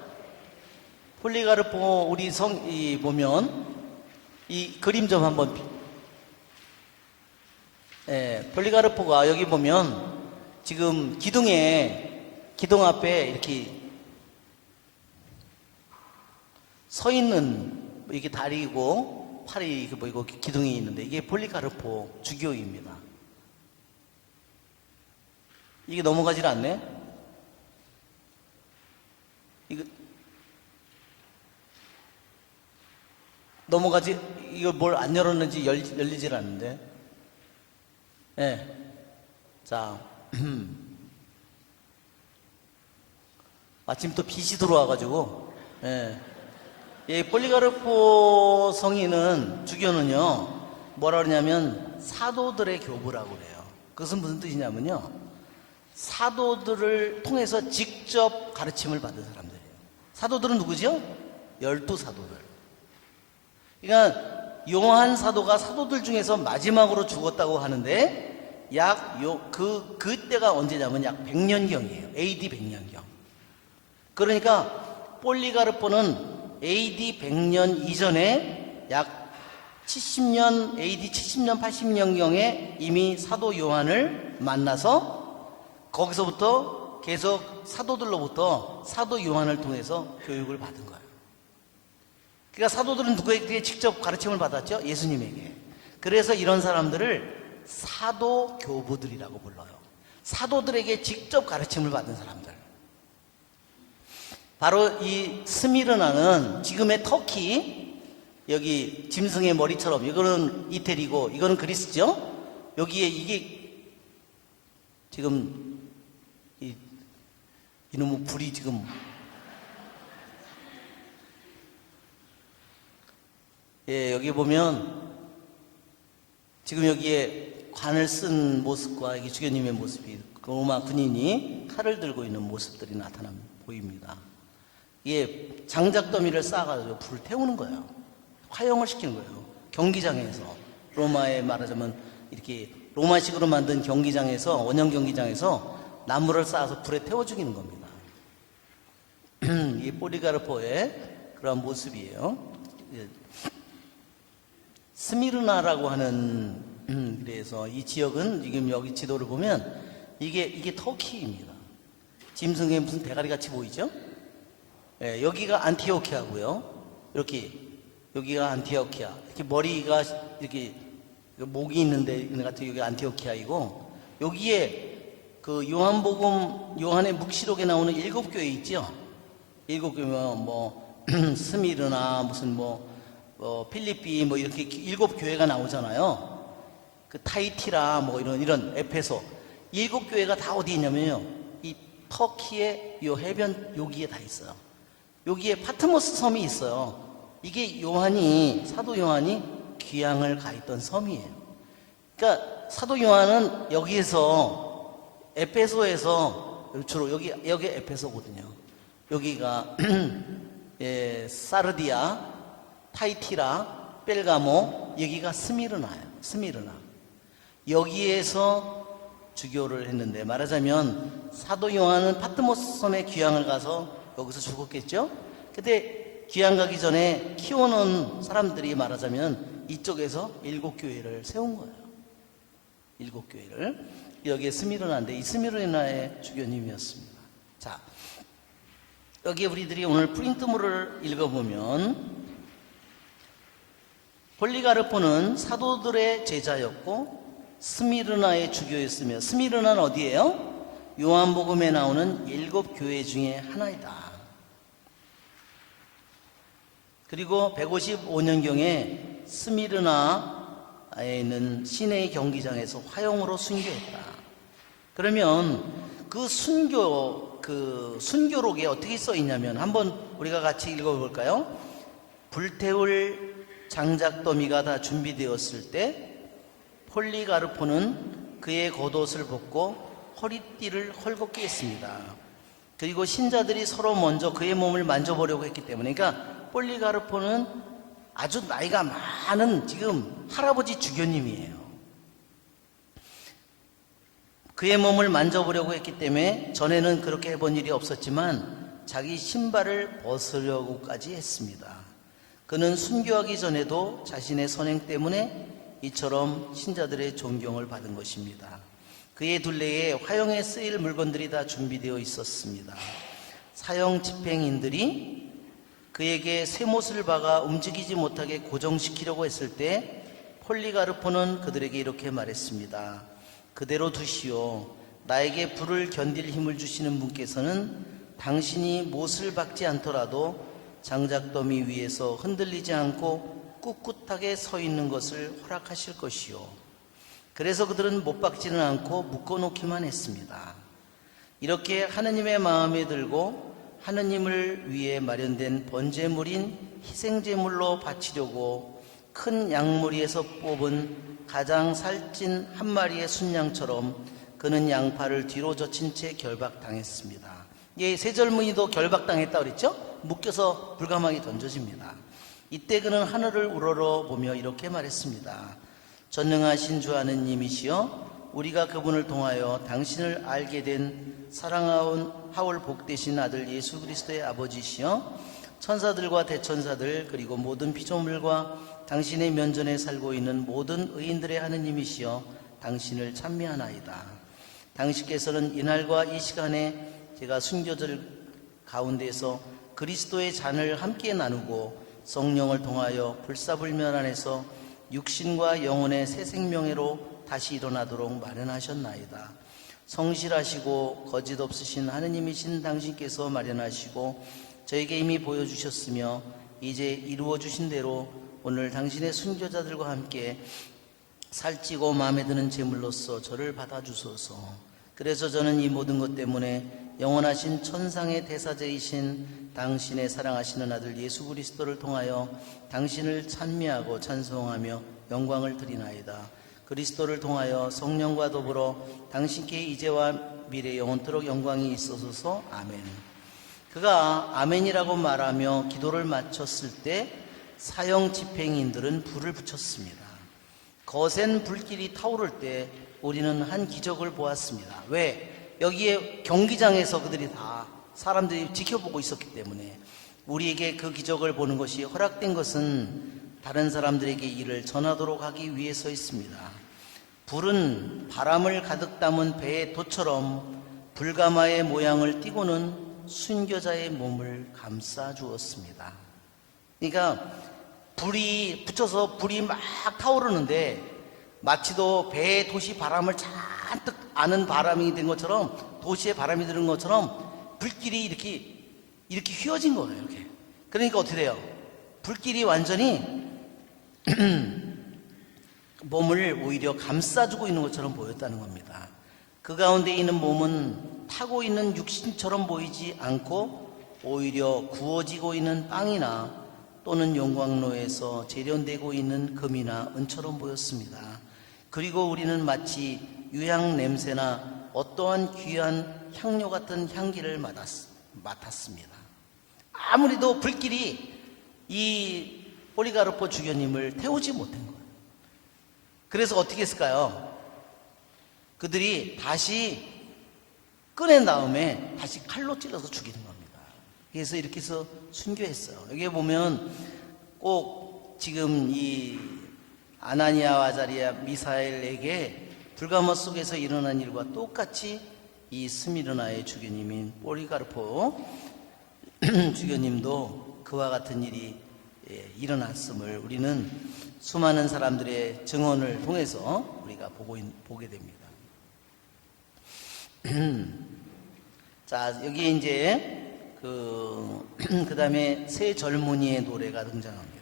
폴리카르포 우리 성이 보면 이 그림 좀 한번. 예, 폴리카르포가 여기 보면 지금 기둥 앞에 이렇게 서 있는, 이게 다리고 팔이 이렇게 보이고 기둥이 있는데 이게 폴리카르포 주교입니다. 이게 넘어가질 않네? 이거 넘어가지, 이거 뭘 안 열었는지 열리질 않는데. 예. 네. 자. 마침 또 빛이 들어와가지고, 예. 이 폴리카르포 성인은, 주교는요, 뭐라 그러냐면, 사도들의 교부라고 그래요. 그것은 무슨 뜻이냐면요, 사도들을 통해서 직접 가르침을 받은 사람들이에요. 사도들은 누구죠? 12사도들. 그러니까, 요한 사도가 사도들 중에서 마지막으로 죽었다고 하는데, 그때가 언제냐면 약 100년경이에요. AD 100년경. 그러니까 폴리카르포는 AD 100년 이전에 약 70년, AD 70년, 80년경에 이미 사도 요한을 만나서 거기서부터 계속 사도들로부터 사도 요한을 통해서 교육을 받은 거예요. 그러니까 사도들은 누구에게 직접 가르침을 받았죠? 예수님에게. 그래서 이런 사람들을 사도 교부들이라고 불러요. 사도들에게 직접 가르침을 받은 사람들. 바로 이 스미르나는 지금의 터키, 여기 짐승의 머리처럼, 이거는 이태리고 이거는 그리스죠. 여기에 이게 지금 이놈의 불이 지금 여기 보면 지금 여기에 관을 쓴 모습과 이게 주교님의 모습이 로마 군인이 칼을 들고 있는 모습들이 보입니다. 이게 장작더미를 쌓아가지고 불을 태우는 거예요. 화형을 시키는 거예요. 경기장에서, 로마에 말하자면 이렇게 로마식으로 만든 경기장에서, 원형 경기장에서 나무를 쌓아서 불에 태워 죽이는 겁니다. 이게 폴리가르포의 그런 모습이에요. 스미르나라고 하는 그래서 이 지역은 지금 여기 지도를 보면 이게 터키입니다. 짐승에 무슨 대가리 같이 보이죠? 여기가 안티오키아고요. 이렇게 여기가 안티오키아. 이렇게 머리가 이렇게 목이 있는데 같은 여기 안티오키아이고, 여기에 그 요한의 묵시록에 나오는 7교회 있죠. 7교회면 뭐 스미르나 무슨 필리피 이렇게 7교회가 나오잖아요. 그 타이티라 이런 에페소 7교회가 다 어디 있냐면요, 이 터키의 요 해변 여기에 다 있어요. 여기에 파트모스 섬이 있어요. 이게 사도 요한이 귀향을 가 있던 섬이에요. 그러니까 사도 요한은 여기에서 에페소에서 주로 여기 에페소거든요. 여기가 사르디아, 타이티라, 벨가모, 여기가 스미르나. 여기에서 주교를 했는데, 말하자면 사도 요한은 파트모스 섬에 귀향을 가서 여기서 죽었겠죠? 근데 귀향 가기 전에 키워놓은 사람들이 말하자면 이쪽에서 7교회를 세운 거예요. 7교회를. 여기에 스미르나인데, 이 스미르나의 주교님이었습니다. 자, 여기 우리들이 오늘 프린트물을 읽어보면, 폴리가르포는 사도들의 제자였고 스미르나의 주교였으며, 스미르나는 어디예요? 요한복음에 나오는 7교회 중에 하나이다. 그리고 155년경에 스미르나에 있는 시내의 경기장에서 화형으로 순교했다. 그러면 그 순교록에 어떻게 써 있냐면, 한번 우리가 같이 읽어볼까요? 불태울 장작더미가 다 준비되었을 때 폴리가르포는 그의 겉옷을 벗고 허리띠를 헐겁게 했습니다. 그리고 신자들이 서로 먼저 그의 몸을 만져보려고 했기 때문에, 그러니까 폴리가르포는 아주 나이가 많은 지금 할아버지 주교님이에요. 그의 몸을 만져보려고 했기 때문에 전에는 그렇게 해본 일이 없었지만 자기 신발을 벗으려고까지 했습니다. 그는 순교하기 전에도 자신의 선행 때문에 이처럼 신자들의 존경을 받은 것입니다. 그의 둘레에 화형에 쓰일 물건들이 다 준비되어 있었습니다. 사형 집행인들이 그에게 쇠못을 박아 움직이지 못하게 고정시키려고 했을 때 폴리가르포는 그들에게 이렇게 말했습니다. 그대로 두시오. 나에게 불을 견딜 힘을 주시는 분께서는 당신이 못을 박지 않더라도 장작더미 위에서 흔들리지 않고 꿋꿋하게 서 있는 것을 허락하실 것이요. 그래서 그들은 못 박지는 않고 묶어놓기만 했습니다. 이렇게 하느님의 마음에 들고 하느님을 위해 마련된 번제물인 희생제물로 바치려고 큰 양무리에서 뽑은 가장 살찐 한 마리의 순양처럼 그는 양팔을 뒤로 젖힌 채 결박당했습니다. 세 젊은이도 결박당했다고 그랬죠? 묶여서 불가망이 던져집니다. 이때 그는 하늘을 우러러보며 이렇게 말했습니다. 전능하신 주 하느님이시여, 우리가 그분을 통하여 당신을 알게 된 사랑하올 복되신 아들 예수 그리스도의 아버지시여, 천사들과 대천사들 그리고 모든 피조물과 당신의 면전에 살고 있는 모든 의인들의 하느님이시여, 당신을 찬미하나이다. 당신께서는 이날과 이 시간에 제가 순교들 가운데서 그리스도의 잔을 함께 나누고 성령을 통하여 불사불면 안에서 육신과 영혼의 새 생명회로 다시 일어나도록 마련하셨나이다. 성실하시고 거짓 없으신 하느님이신 당신께서 마련하시고 저에게 이미 보여주셨으며 이제 이루어 주신 대로 오늘 당신의 순교자들과 함께 살찌고 마음에 드는 제물로서 저를 받아주소서. 그래서 저는 이 모든 것 때문에 영원하신 천상의 대사제이신 당신의 사랑하시는 아들 예수 그리스도를 통하여 당신을 찬미하고 찬송하며 영광을 드리나이다. 그리스도를 통하여 성령과 더불어 당신께 이제와 미래 영원토록 영광이 있어서 아멘. 그가 아멘이라고 말하며 기도를 마쳤을 때 사형 집행인들은 불을 붙였습니다. 거센 불길이 타오를 때 우리는 한 기적을 보았습니다. 왜? 여기에 경기장에서 그들이 다 사람들이 지켜보고 있었기 때문에 우리에게 그 기적을 보는 것이 허락된 것은 다른 사람들에게 이를 전하도록 하기 위해서 있습니다. 불은 바람을 가득 담은 배의 돛처럼 불가마의 모양을 띠고는 순교자의 몸을 감싸 주었습니다. 그러니까 불이 붙여서 불이 막 타오르는데 마치도 배에 돛이 바람을 잔뜩 아는 바람이 된 것처럼 도시에 바람이 드는 것처럼 불길이 이렇게 휘어진 거예요. 이렇게. 그러니까 어떻게 돼요? 불길이 완전히 몸을 오히려 감싸주고 있는 것처럼 보였다는 겁니다. 그 가운데 있는 몸은 타고 있는 육신처럼 보이지 않고 오히려 구워지고 있는 빵이나 또는 영광로에서 재련되고 있는 금이나 은처럼 보였습니다. 그리고 우리는 마치 유향 냄새나 어떠한 귀한 향료 같은 향기를 맡았습니다. 아무리도 불길이 이 폴리가르포 주교님을 태우지 못한 거예요. 그래서 어떻게 했을까요? 그들이 다시 꺼낸 다음에 다시 칼로 찔러서 죽이는 겁니다. 그래서 이렇게 해서 순교했어요. 여기에 보면 꼭 지금 이 아나니아와 아자리아 미사엘에게 불가마 속에서 일어난 일과 똑같이 이 스미르나의 주교님인 폴리가르포 주교님도 그와 같은 일이 일어났음을 우리는 수많은 사람들의 증언을 통해서 우리가 보게 됩니다. 자, 여기에 이제 그 다음에 새 젊은이의 노래가 등장합니다.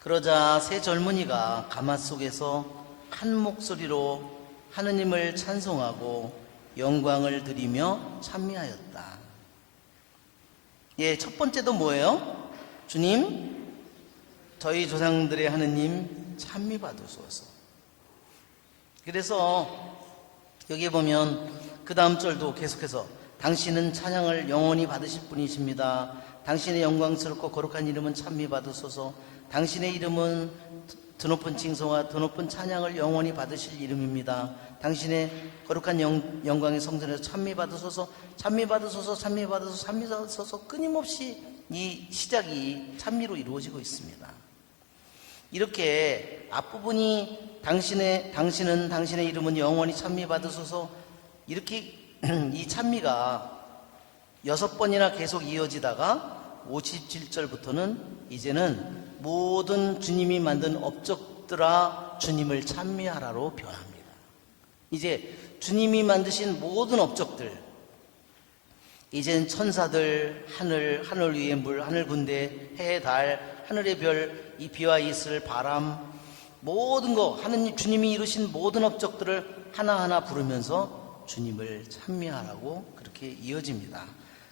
그러자 새 젊은이가 가마 속에서 한 목소리로 하느님을 찬송하고 영광을 드리며 찬미하였다. 예, 첫 번째도 뭐예요? 주님, 저희 조상들의 하느님 찬미 받으소서. 그래서 여기에 보면 그 다음 절도 계속해서 당신은 찬양을 영원히 받으실 분이십니다. 당신의 영광스럽고 거룩한 이름은 찬미 받으소서. 당신의 이름은 드높은 칭송과 드높은 찬양을 영원히 받으실 이름입니다. 당신의 거룩한 영광의 성전에서 찬미 받으소서, 찬미 받으소서, 찬미 받으소서, 찬미 받으소서. 끊임없이 이 시작이 찬미로 이루어지고 있습니다. 이렇게 앞부분이 당신은 당신의 이름은 영원히 찬미 받으소서, 이렇게 이 찬미가 6번이나 계속 이어지다가 57절부터는 이제는 모든 주님이 만든 업적들아 주님을 찬미하라로 변합니다. 이제 주님이 만드신 모든 업적들, 이젠 천사들, 하늘 위의 물, 하늘 군대, 해, 달, 하늘의 별, 이 비와 이슬, 바람, 모든 거 하느님 주님이 이루신 모든 업적들을 하나하나 부르면서 주님을 찬미하라고 그렇게 이어집니다.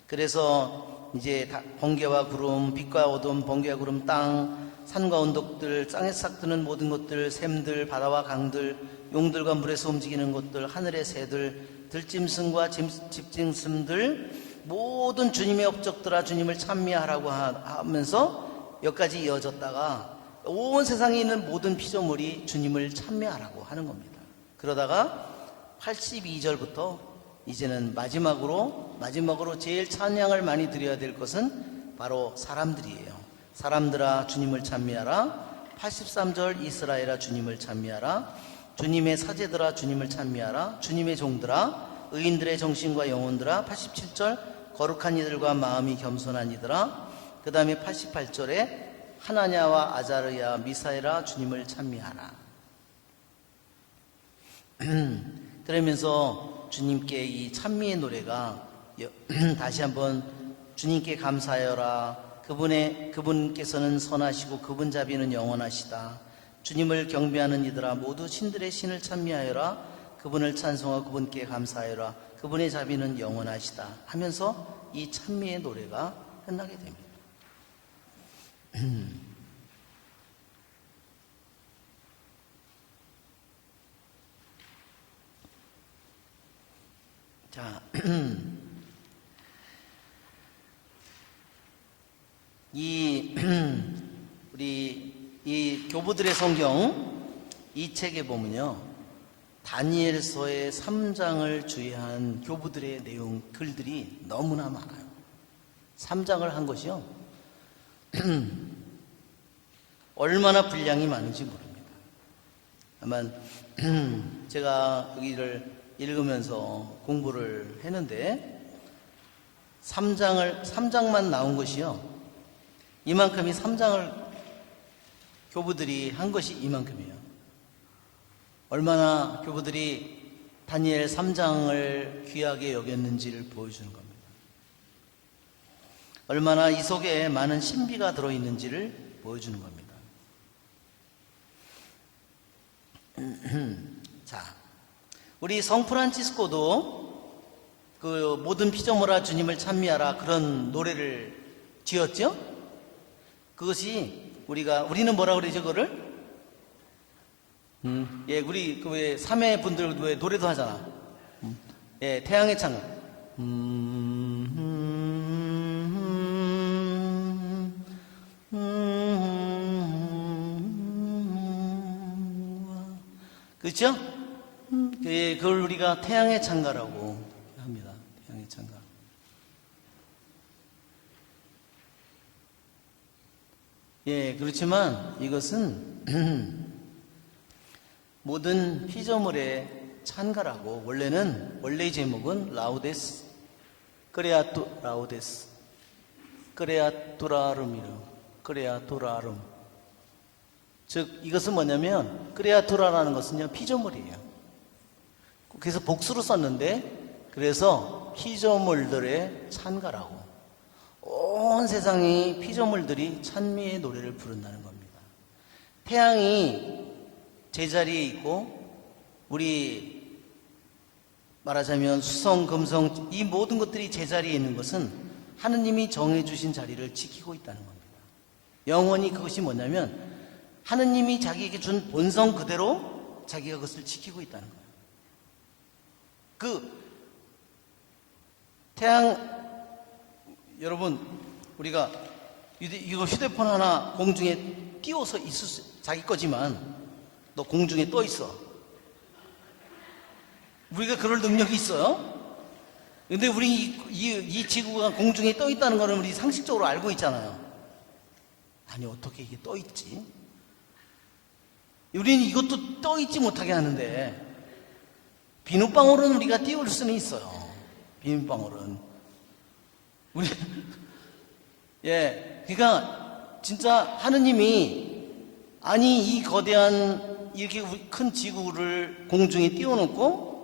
그래서 이제 번개와 구름, 빛과 어둠, 번개와 구름, 땅, 산과 언덕들, 땅에 싹 드는 모든 것들, 샘들, 바다와 강들, 용들과 물에서 움직이는 것들, 하늘의 새들, 들짐승과 집짐승들, 모든 주님의 업적들아 주님을 찬미하라고 하면서 여기까지 이어졌다가 온 세상에 있는 모든 피조물이 주님을 찬미하라고 하는 겁니다. 그러다가 82절부터 이제는 마지막으로 제일 찬양을 많이 드려야 될 것은 바로 사람들이에요. 사람들아 주님을 찬미하라. 83절 이스라엘아 주님을 찬미하라. 주님의 사제들아 주님을 찬미하라. 주님의 종들아 의인들의 정신과 영혼들아. 87절 거룩한 이들과 마음이 겸손한 이들아. 그 다음에 88절에 하나냐와 아자르야 미사엘아 주님을 찬미하라. 그러면서 주님께 이 찬미의 노래가 다시 한번 주님께 감사하여라. 그분께서는 선하시고 그분 자비는 영원하시다. 주님을 경배하는 이들아 모두 신들의 신을 찬미하여라. 그분을 찬송하고 그분께 감사하여라. 그분의 자비는 영원하시다 하면서 이 찬미의 노래가 끝나게 됩니다. 자, 우리 이 교부들의 성경 이 책에 보면요, 다니엘서의 3장을 주의한 교부들의 내용 글들이 너무나 많아요. 3장을 한 것이요, 얼마나 분량이 많은지 모릅니다. 다만 제가 여기를 읽으면서 공부를 했는데 3장만 나온 것이요, 이만큼이 3장을 교부들이 한 것이 이만큼이에요. 얼마나 교부들이 다니엘 3장을 귀하게 여겼는지를 보여주는 겁니다. 얼마나 이 속에 많은 신비가 들어있는지를 보여주는 겁니다. 자, 우리 성 프란치스코도 그 모든 피조물아 주님을 찬미하라 그런 노래를 지었죠? 그것이 우리는 뭐라 그러죠, 그거를? 예, 우리 그 왜 사매 분들 왜 노래도 하잖아. 예, 태양의 창. 그렇죠? 예, 그걸 우리가 태양의 창가라고 합니다. 태양의 창가. 예, 그렇지만 이것은 모든 피조물의 찬가라고, 원래 제목은 라우데스 라우데스 크레아토라룸. 즉 이것은 뭐냐면, 크레아토라라는 것은요, 피조물이에요. 그래서 복수로 썼는데, 그래서 피조물들의 찬가라고, 온 세상이 피조물들이 찬미의 노래를 부른다는 겁니다. 태양이 제자리에 있고, 우리 말하자면 수성, 금성, 이 모든 것들이 제자리에 있는 것은 하느님이 정해주신 자리를 지키고 있다는 겁니다. 영원히 그것이 뭐냐면, 하느님이 자기에게 준 본성 그대로 자기가 그것을 지키고 있다는 거예요. 그 태양, 여러분, 우리가 이거 휴대폰 하나 공중에 띄워서 있을 수, 자기 거지만 너 공중에 떠 있어. 우리가 그럴 능력이 있어요? 근데 우리 이 지구가 공중에 떠 있다는 거는 우리 상식적으로 알고 있잖아요. 아니, 어떻게 이게 떠 있지? 우리는 이것도 떠 있지 못하게 하는데, 비눗방울은 우리가 띄울 수는 있어요. 비눗방울은 우리 예, 그러니까 진짜 하느님이, 아니 이 거대한 이렇게 큰 지구를 공중에 띄워놓고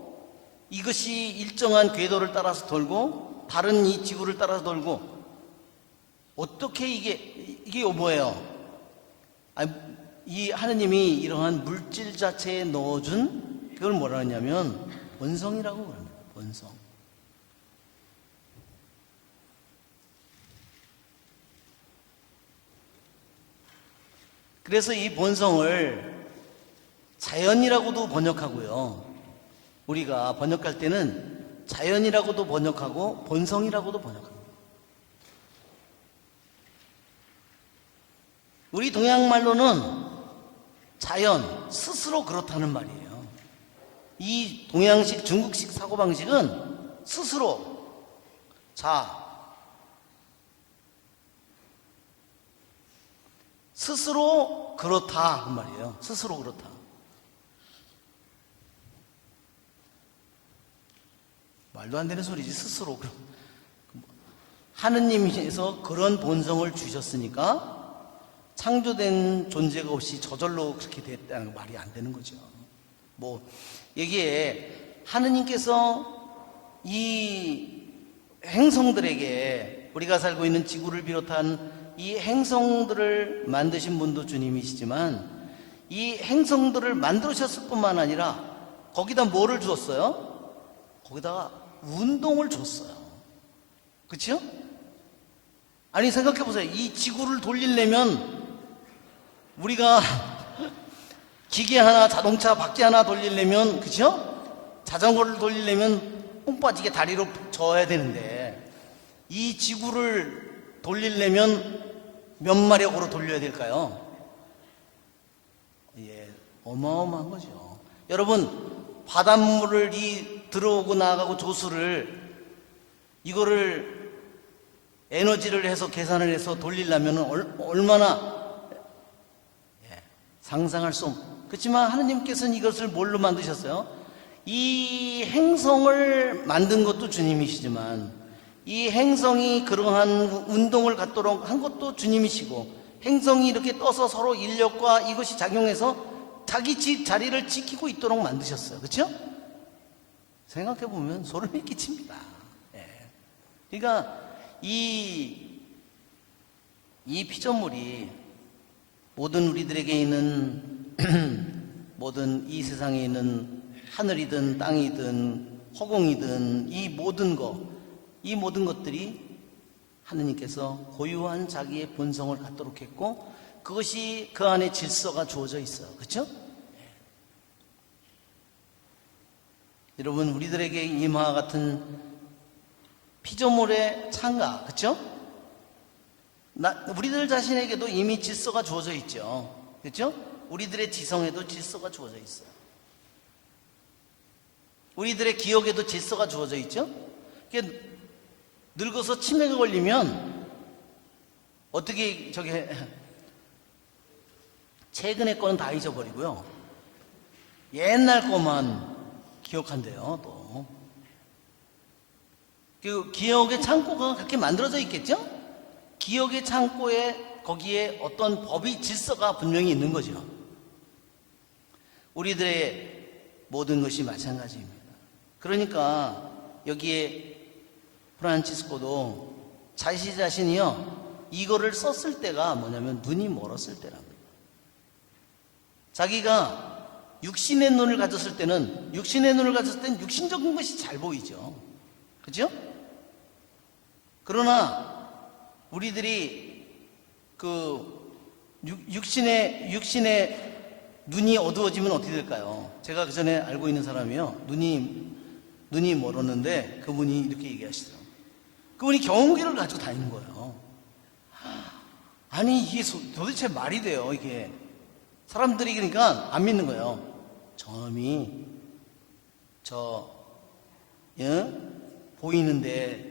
이것이 일정한 궤도를 따라서 돌고 다른 이 지구를 따라서 돌고, 어떻게 이게 뭐예요? 아니, 이 하느님이 이러한 물질 자체에 넣어준 그걸 뭐라 하냐면 본성이라고 합니다. 본성. 그래서 이 본성을 자연이라고도 번역하고요. 우리가 번역할 때는 자연이라고도 번역하고 본성이라고도 번역합니다. 우리 동양말로는 자연, 스스로 그렇다는 말이에요. 이 동양식, 중국식 사고방식은 스스로, 스스로 그렇다 그 말이에요. 스스로 그렇다. 말도 안 되는 소리지. 스스로. 하느님께서 그런 본성을 주셨으니까 창조된 존재가 없이 저절로 그렇게 됐다는 거 말이 안 되는 거죠. 뭐 여기에 하느님께서 이 행성들에게, 우리가 살고 있는 지구를 비롯한 이 행성들을 만드신 분도 주님이시지만 이 행성들을 만들으셨을 뿐만 아니라 거기다 뭐를 주었어요? 거기다가 운동을 줬어요. 그렇죠? 아니 생각해 보세요. 이 지구를 돌리려면 우리가 기계 하나, 자동차 바퀴 하나 돌리려면, 그죠? 자전거를 돌리려면 뽕 빠지게 다리로 저어야 되는데 이 지구를 돌리려면 몇 마력으로 돌려야 될까요? 예, 어마어마한 거죠. 여러분, 바닷물을 이 들어오고 나가고 조수를 이거를 에너지를 해서 계산을 해서 돌리려면 얼마나, 예, 상상할 수 없는. 그렇지만 하느님께서는 이것을 뭘로 만드셨어요? 이 행성을 만든 것도 주님이시지만 이 행성이 그러한 운동을 갖도록 한 것도 주님이시고, 행성이 이렇게 떠서 서로 인력과 이것이 작용해서 자기 집 자리를 지키고 있도록 만드셨어요. 그렇죠? 생각해 보면 소름이 끼칩니다. 예. 그러니까 이 피조물이 모든 우리들에게 있는 모든 이 세상에 있는 하늘이든 땅이든 허공이든 이 모든 것들이 하느님께서 고유한 자기의 본성을 갖도록 했고, 그것이 그 안에 질서가 주어져 있어요. 그렇죠? 여러분, 우리들에게 이와 같은 피조물의 창가, 그렇죠? 우리들 자신에게도 이미 질서가 주어져 있죠. 그렇죠? 우리들의 지성에도 질서가 주어져 있어요. 우리들의 기억에도 질서가 주어져 있죠. 늙어서 치매가 걸리면 어떻게 최근의 거는 다 잊어버리고요, 옛날 거만 기억한대요. 또 그 기억의 창고가 그렇게 만들어져 있겠죠. 기억의 창고에 거기에 어떤 법이, 질서가 분명히 있는 거죠. 우리들의 모든 것이 마찬가지입니다. 그러니까 여기에 프란치스코도 자신이요, 이거를 썼을 때가 뭐냐면 눈이 멀었을 때랍니다. 자기가 육신의 눈을 가졌을 때는 육신적인 것이 잘 보이죠. 그죠? 그러나 우리들이 육신의 눈이 어두워지면 어떻게 될까요? 제가 그 전에 알고 있는 사람이요, 눈이 멀었는데 그분이 이렇게 얘기하시더라고요. 그분이 경운기를 가지고 다니는 거예요. 아니 이게 도대체 말이 돼요? 이게 사람들이 그러니까 안 믿는 거예요. 저놈이 보이는데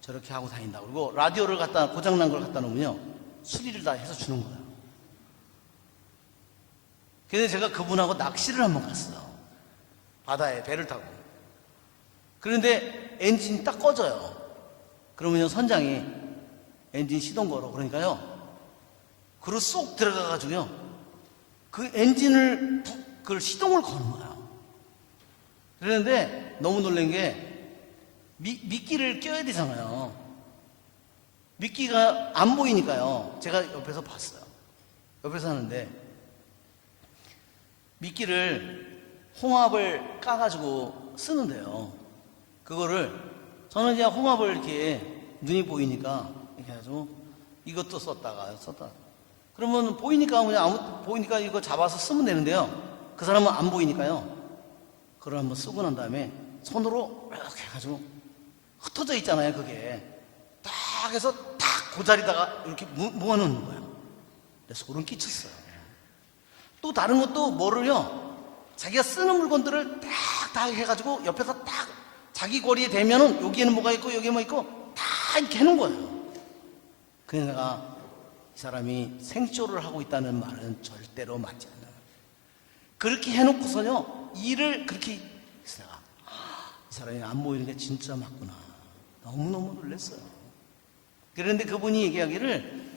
저렇게 하고 다닌다고. 그리고 라디오를 고장난 걸 갖다 놓으면요, 수리를 다 해서 주는 거예요. 그래서 제가 그분하고 낚시를 한번 갔어요. 바다에 배를 타고. 그런데 엔진이 딱 꺼져요. 그러면요, 선장이 엔진 시동 걸어. 그러니까요, 그로 쏙 들어가가지고요, 그 엔진을, 그걸 시동을 거는 거예요. 그런데 너무 놀란 게, 미끼를 껴야 되잖아요. 미끼가 안 보이니까요, 제가 옆에서 봤어요. 옆에서 하는데, 미끼를 홍합을 까가지고 쓰는데요, 그거를 저는 그냥 홍합을 이렇게 눈이 보이니까 이렇게 해가지고 이것도 썼다가 그러면 보이니까 보이니까 이거 잡아서 쓰면 되는데요, 그 사람은 안 보이니까요, 그걸 한번 쓰고 난 다음에 손으로 이렇게 해가지고 흩어져 있잖아요. 그게 딱 해서 딱 그 자리다가 이렇게 모아놓는 거예요. 소름 끼쳤어요. 또 다른 것도 뭐를요, 자기가 쓰는 물건들을 딱 해가지고 옆에서 딱 자기 거리에 대면은 여기에는 뭐가 있고 여기에 뭐 있고 다 이렇게 해놓은 거예요. 그래서 내가 이 사람이 생쇼를 하고 있다는 말은 절대로 맞지 않아요. 그렇게 해놓고서요, 일을 그렇게 해서 내가 이 사람이 안 보이는 게 진짜 맞구나, 너무너무 놀랐어요. 그런데 그분이 얘기하기를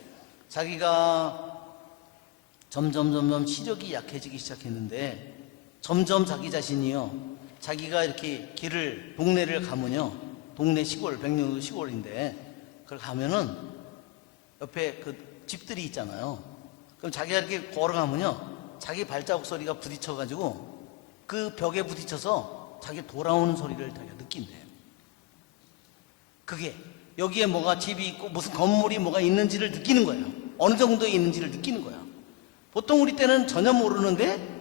자기가 점점 시력이 약해지기 시작했는데 점점 자기 자신이요, 자기가 이렇게 길을, 동네를 가면요, 동네 시골, 백령도 시골인데 그걸 가면은 옆에 그 집들이 있잖아요. 그럼 자기가 이렇게 걸어가면요, 자기 발자국 소리가 부딪혀가지고 그 벽에 부딪혀서 자기 돌아오는 소리를 자기가 느낀대요. 그게 여기에 뭐가 집이 있고 무슨 건물이 뭐가 있는지를 느끼는 거예요. 어느 정도에 있는지를 느끼는 거야. 보통 우리 때는 전혀 모르는데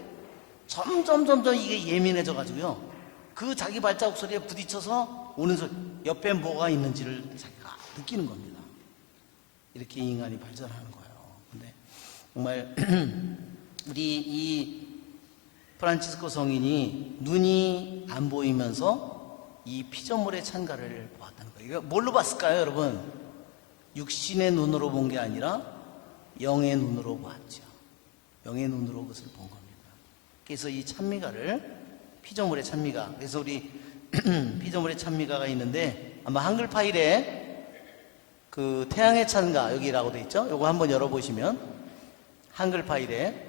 점점 이게 예민해져 가지고요, 그 자기 발자국 소리에 부딪혀서 오는 소리, 옆에 뭐가 있는지를 자기가 느끼는 겁니다. 이렇게 인간이 발전하는 거예요. 근데 정말 우리 이 프란치스코 성인이 눈이 안 보이면서 이 피조물의 찬가를 보았다는 거예요. 이거 뭘로 봤을까요, 여러분? 육신의 눈으로 본 게 아니라 영의 눈으로 보았죠. 영의 눈으로 그것을 본 겁니다. 그래서 이 찬미가를, 피조물의 찬미가, 그래서 우리 피조물의 찬미가가 있는데, 아마 한글 파일에 그 태양의 찬가 여기라고 돼 있죠. 요거 한번 열어보시면 한글 파일에,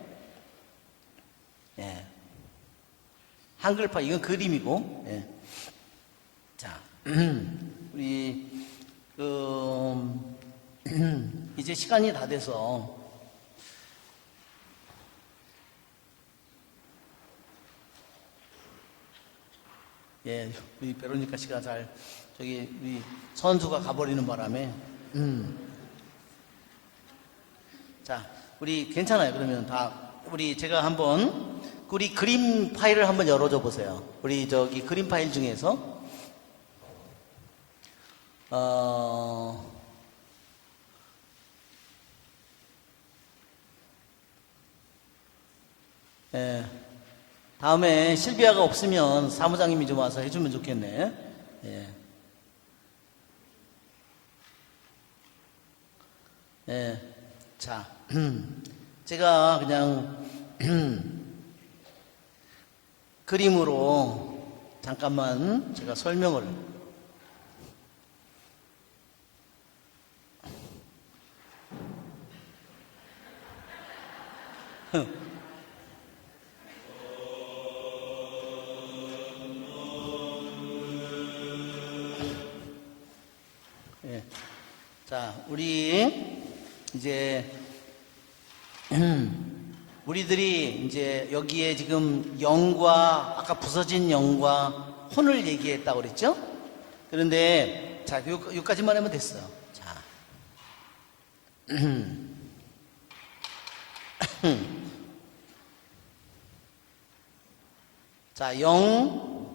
예, 한글 파일, 이건 그림이고, 예. 자, 우리 이제 시간이 다 돼서 예, 우리 베로니카 씨가 잘 저기 우리 선수가 가버리는 바람에 자, 우리 괜찮아요. 그러면 다 우리 제가 한번 우리 그림 파일을 한번 열어줘 보세요. 우리 저기 그림 파일 중에서 예, 다음에 실비아가 없으면 사무장님이 좀 와서 해주면 좋겠네. 예. 예. 자, 제가 그냥 그림으로 잠깐만 제가 설명을 예. 자, 우리 이제 우리들이 이제 여기에 지금 영과 아까 부서진 영과 혼을 얘기했다고 그랬죠? 그런데 자, 여기까지만 하면 됐어요. 자, 자, 영,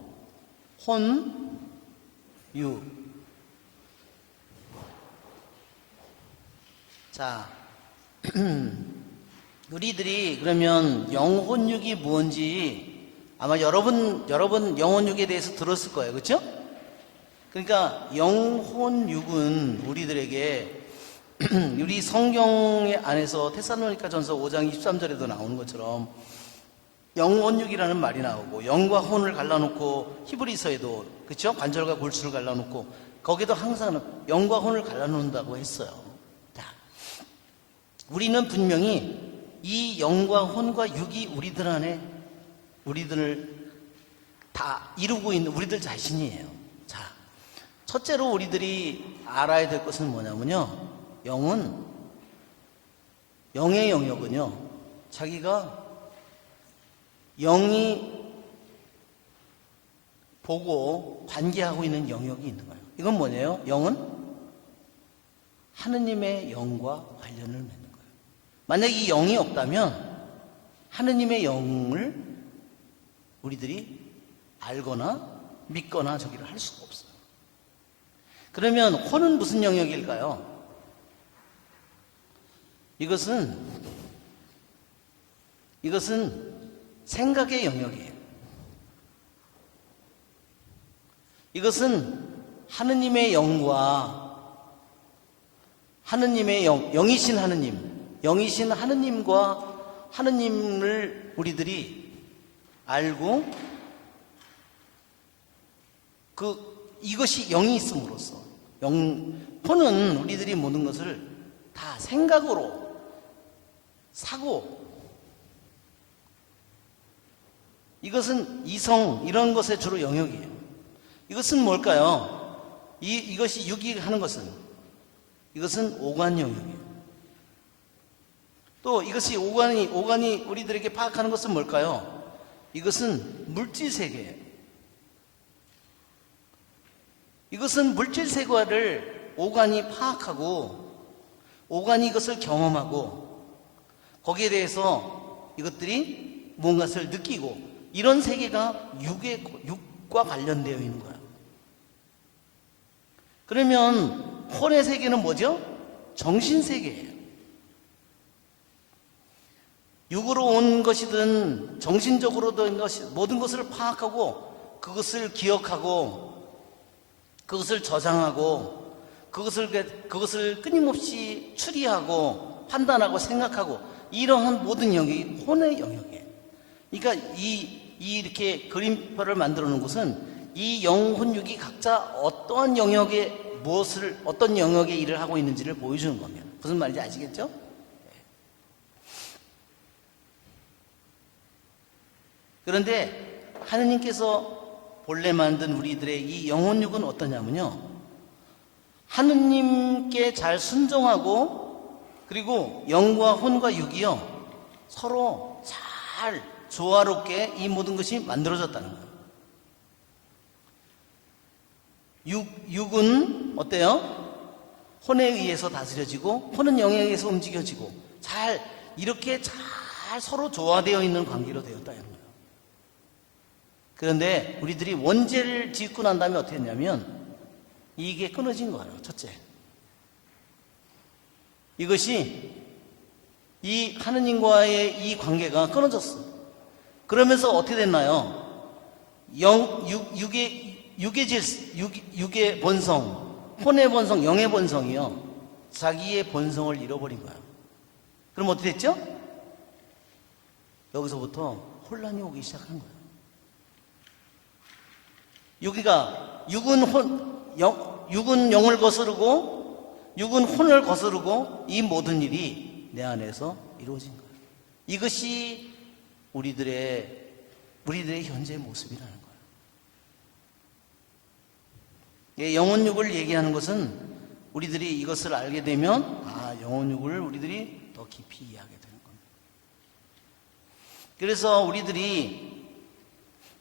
혼, 유. 자, 우리들이 그러면 영혼육이 뭔지 아마 여러분 영혼육에 대해서 들었을 거예요. 그렇죠? 그러니까 영혼육은 우리들에게 우리 성경 안에서 테살로니가 전서 5장 23절에도 나오는 것처럼 영혼육이라는 말이 나오고, 영과 혼을 갈라놓고 히브리서에도 그렇죠? 관절과 골수를 갈라놓고 거기도 항상 영과 혼을 갈라놓는다고 했어요. 자, 우리는 분명히 이 영과 혼과 육이 우리들 안에 우리들을 다 이루고 있는 우리들 자신이에요. 자, 첫째로 우리들이 알아야 될 것은 뭐냐면요, 영의 영역은요, 자기가 영이 보고 관계하고 있는 영역이 있는 거예요. 이건 뭐냐요? 영은 하느님의 영과 관련을 맺는 거예요. 만약 이 영이 없다면 하느님의 영을 우리들이 알거나 믿거나 저기를 할 수가 없어요. 그러면 혼은 무슨 영역일까요? 이것은 생각의 영역이에요. 이것은 하느님의 영과 하느님의 영이신 하느님과 하느님을 우리들이 알고 이것이 영이 있음으로써 혼은 우리들이 모든 것을 다 생각으로 사고 이것은 이성 이런 것의 주로 영역이에요. 이것은 뭘까요? 이것이 육이 하는 것은 이것은 오간 영역이에요. 또 이것이 오간이 우리들에게 파악하는 것은 뭘까요? 이것은 물질 세계예요. 이것은 물질 세계를 오간이 파악하고 오간이 이것을 경험하고 거기에 대해서 이것들이 무엇을 느끼고 이런 세계가 육과 관련되어 있는 거예요. 그러면 혼의 세계는 뭐죠? 정신 세계예요. 육으로 온 것이든 정신적으로 된 것이 모든 것을 파악하고 그것을 기억하고 그것을 저장하고 그것을 끊임없이 추리하고 판단하고 생각하고 이러한 모든 영역이 혼의 영역이에요. 그러니까 이렇게 그림표를 만들어 놓은 것은 이 영혼육이 각자 어떠한 영역에 어떤 영역의 일을 하고 있는지를 보여주는 겁니다. 무슨 말인지 아시겠죠? 그런데 하느님께서 본래 만든 우리들의 이 영혼육은 어떠냐면요, 하느님께 잘 순종하고 그리고 영과 혼과 육이요 서로 잘 조화롭게 이 모든 것이 만들어졌다는 거예요. 육은 어때요? 혼에 의해서 다스려지고 혼은 영에 의해서 움직여지고 이렇게 잘 서로 조화되어 있는 관계로 되었다는 거예요. 그런데 우리들이 원죄를 짓고 난 다음에 어떻게 했냐면 이게 끊어진 거예요. 첫째, 이것이 이 하느님과의 이 관계가 끊어졌어. 그러면서 어떻게 됐나요? 육의 본성, 혼의 본성, 영의 본성이요 자기의 본성을 잃어버린 거예요. 그럼 어떻게 됐죠? 여기서부터 혼란이 오기 시작한 거예요. 육은 영을 거스르고 육은 혼을 거스르고 이 모든 일이 내 안에서 이루어진 거예요. 이것이 우리들의 현재의 모습이라는 거예요. 영혼육을 얘기하는 것은 우리들이 이것을 알게 되면 영혼육을 우리들이 더 깊이 이해하게 되는 겁니다. 그래서 우리들이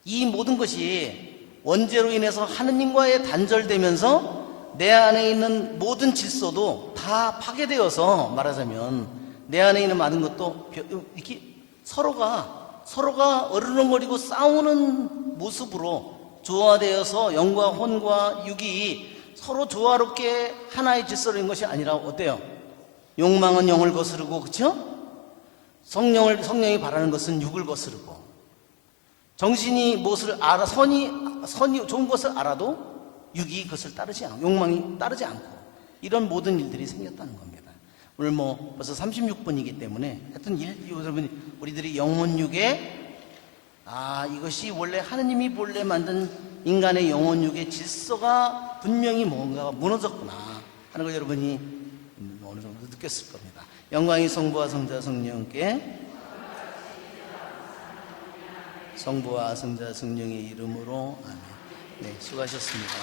이 모든 것이 원죄로 인해서 하느님과의 단절되면서 내 안에 있는 모든 질서도 다 파괴되어서 말하자면 내 안에 있는 많은 것도 이렇게 서로가 어르렁거리고 싸우는 모습으로 조화되어서 영과 혼과 육이 서로 조화롭게 하나의 질서로 있는 것이 아니라 어때요? 욕망은 영을 거스르고, 그렇죠? 성령이 바라는 것은 육을 거스르고, 정신이 무엇을 알아 선이 좋은 것을 알아도 육이 그것을 따르지 않고 욕망이 따르지 않고 이런 모든 일들이 생겼다는 겁니다. 오늘 벌써 36분이기 때문에 하여튼 여러분 우리들이 영혼육에 이것이 원래 하느님이 본래 만든 인간의 영혼육의 질서가 분명히 뭔가가 무너졌구나 하는 걸 여러분이 어느 정도 느꼈을 겁니다. 영광이 성부와 성자 성령께 성부와 성자 성령의 이름으로 아멘. 네, 수고하셨습니다.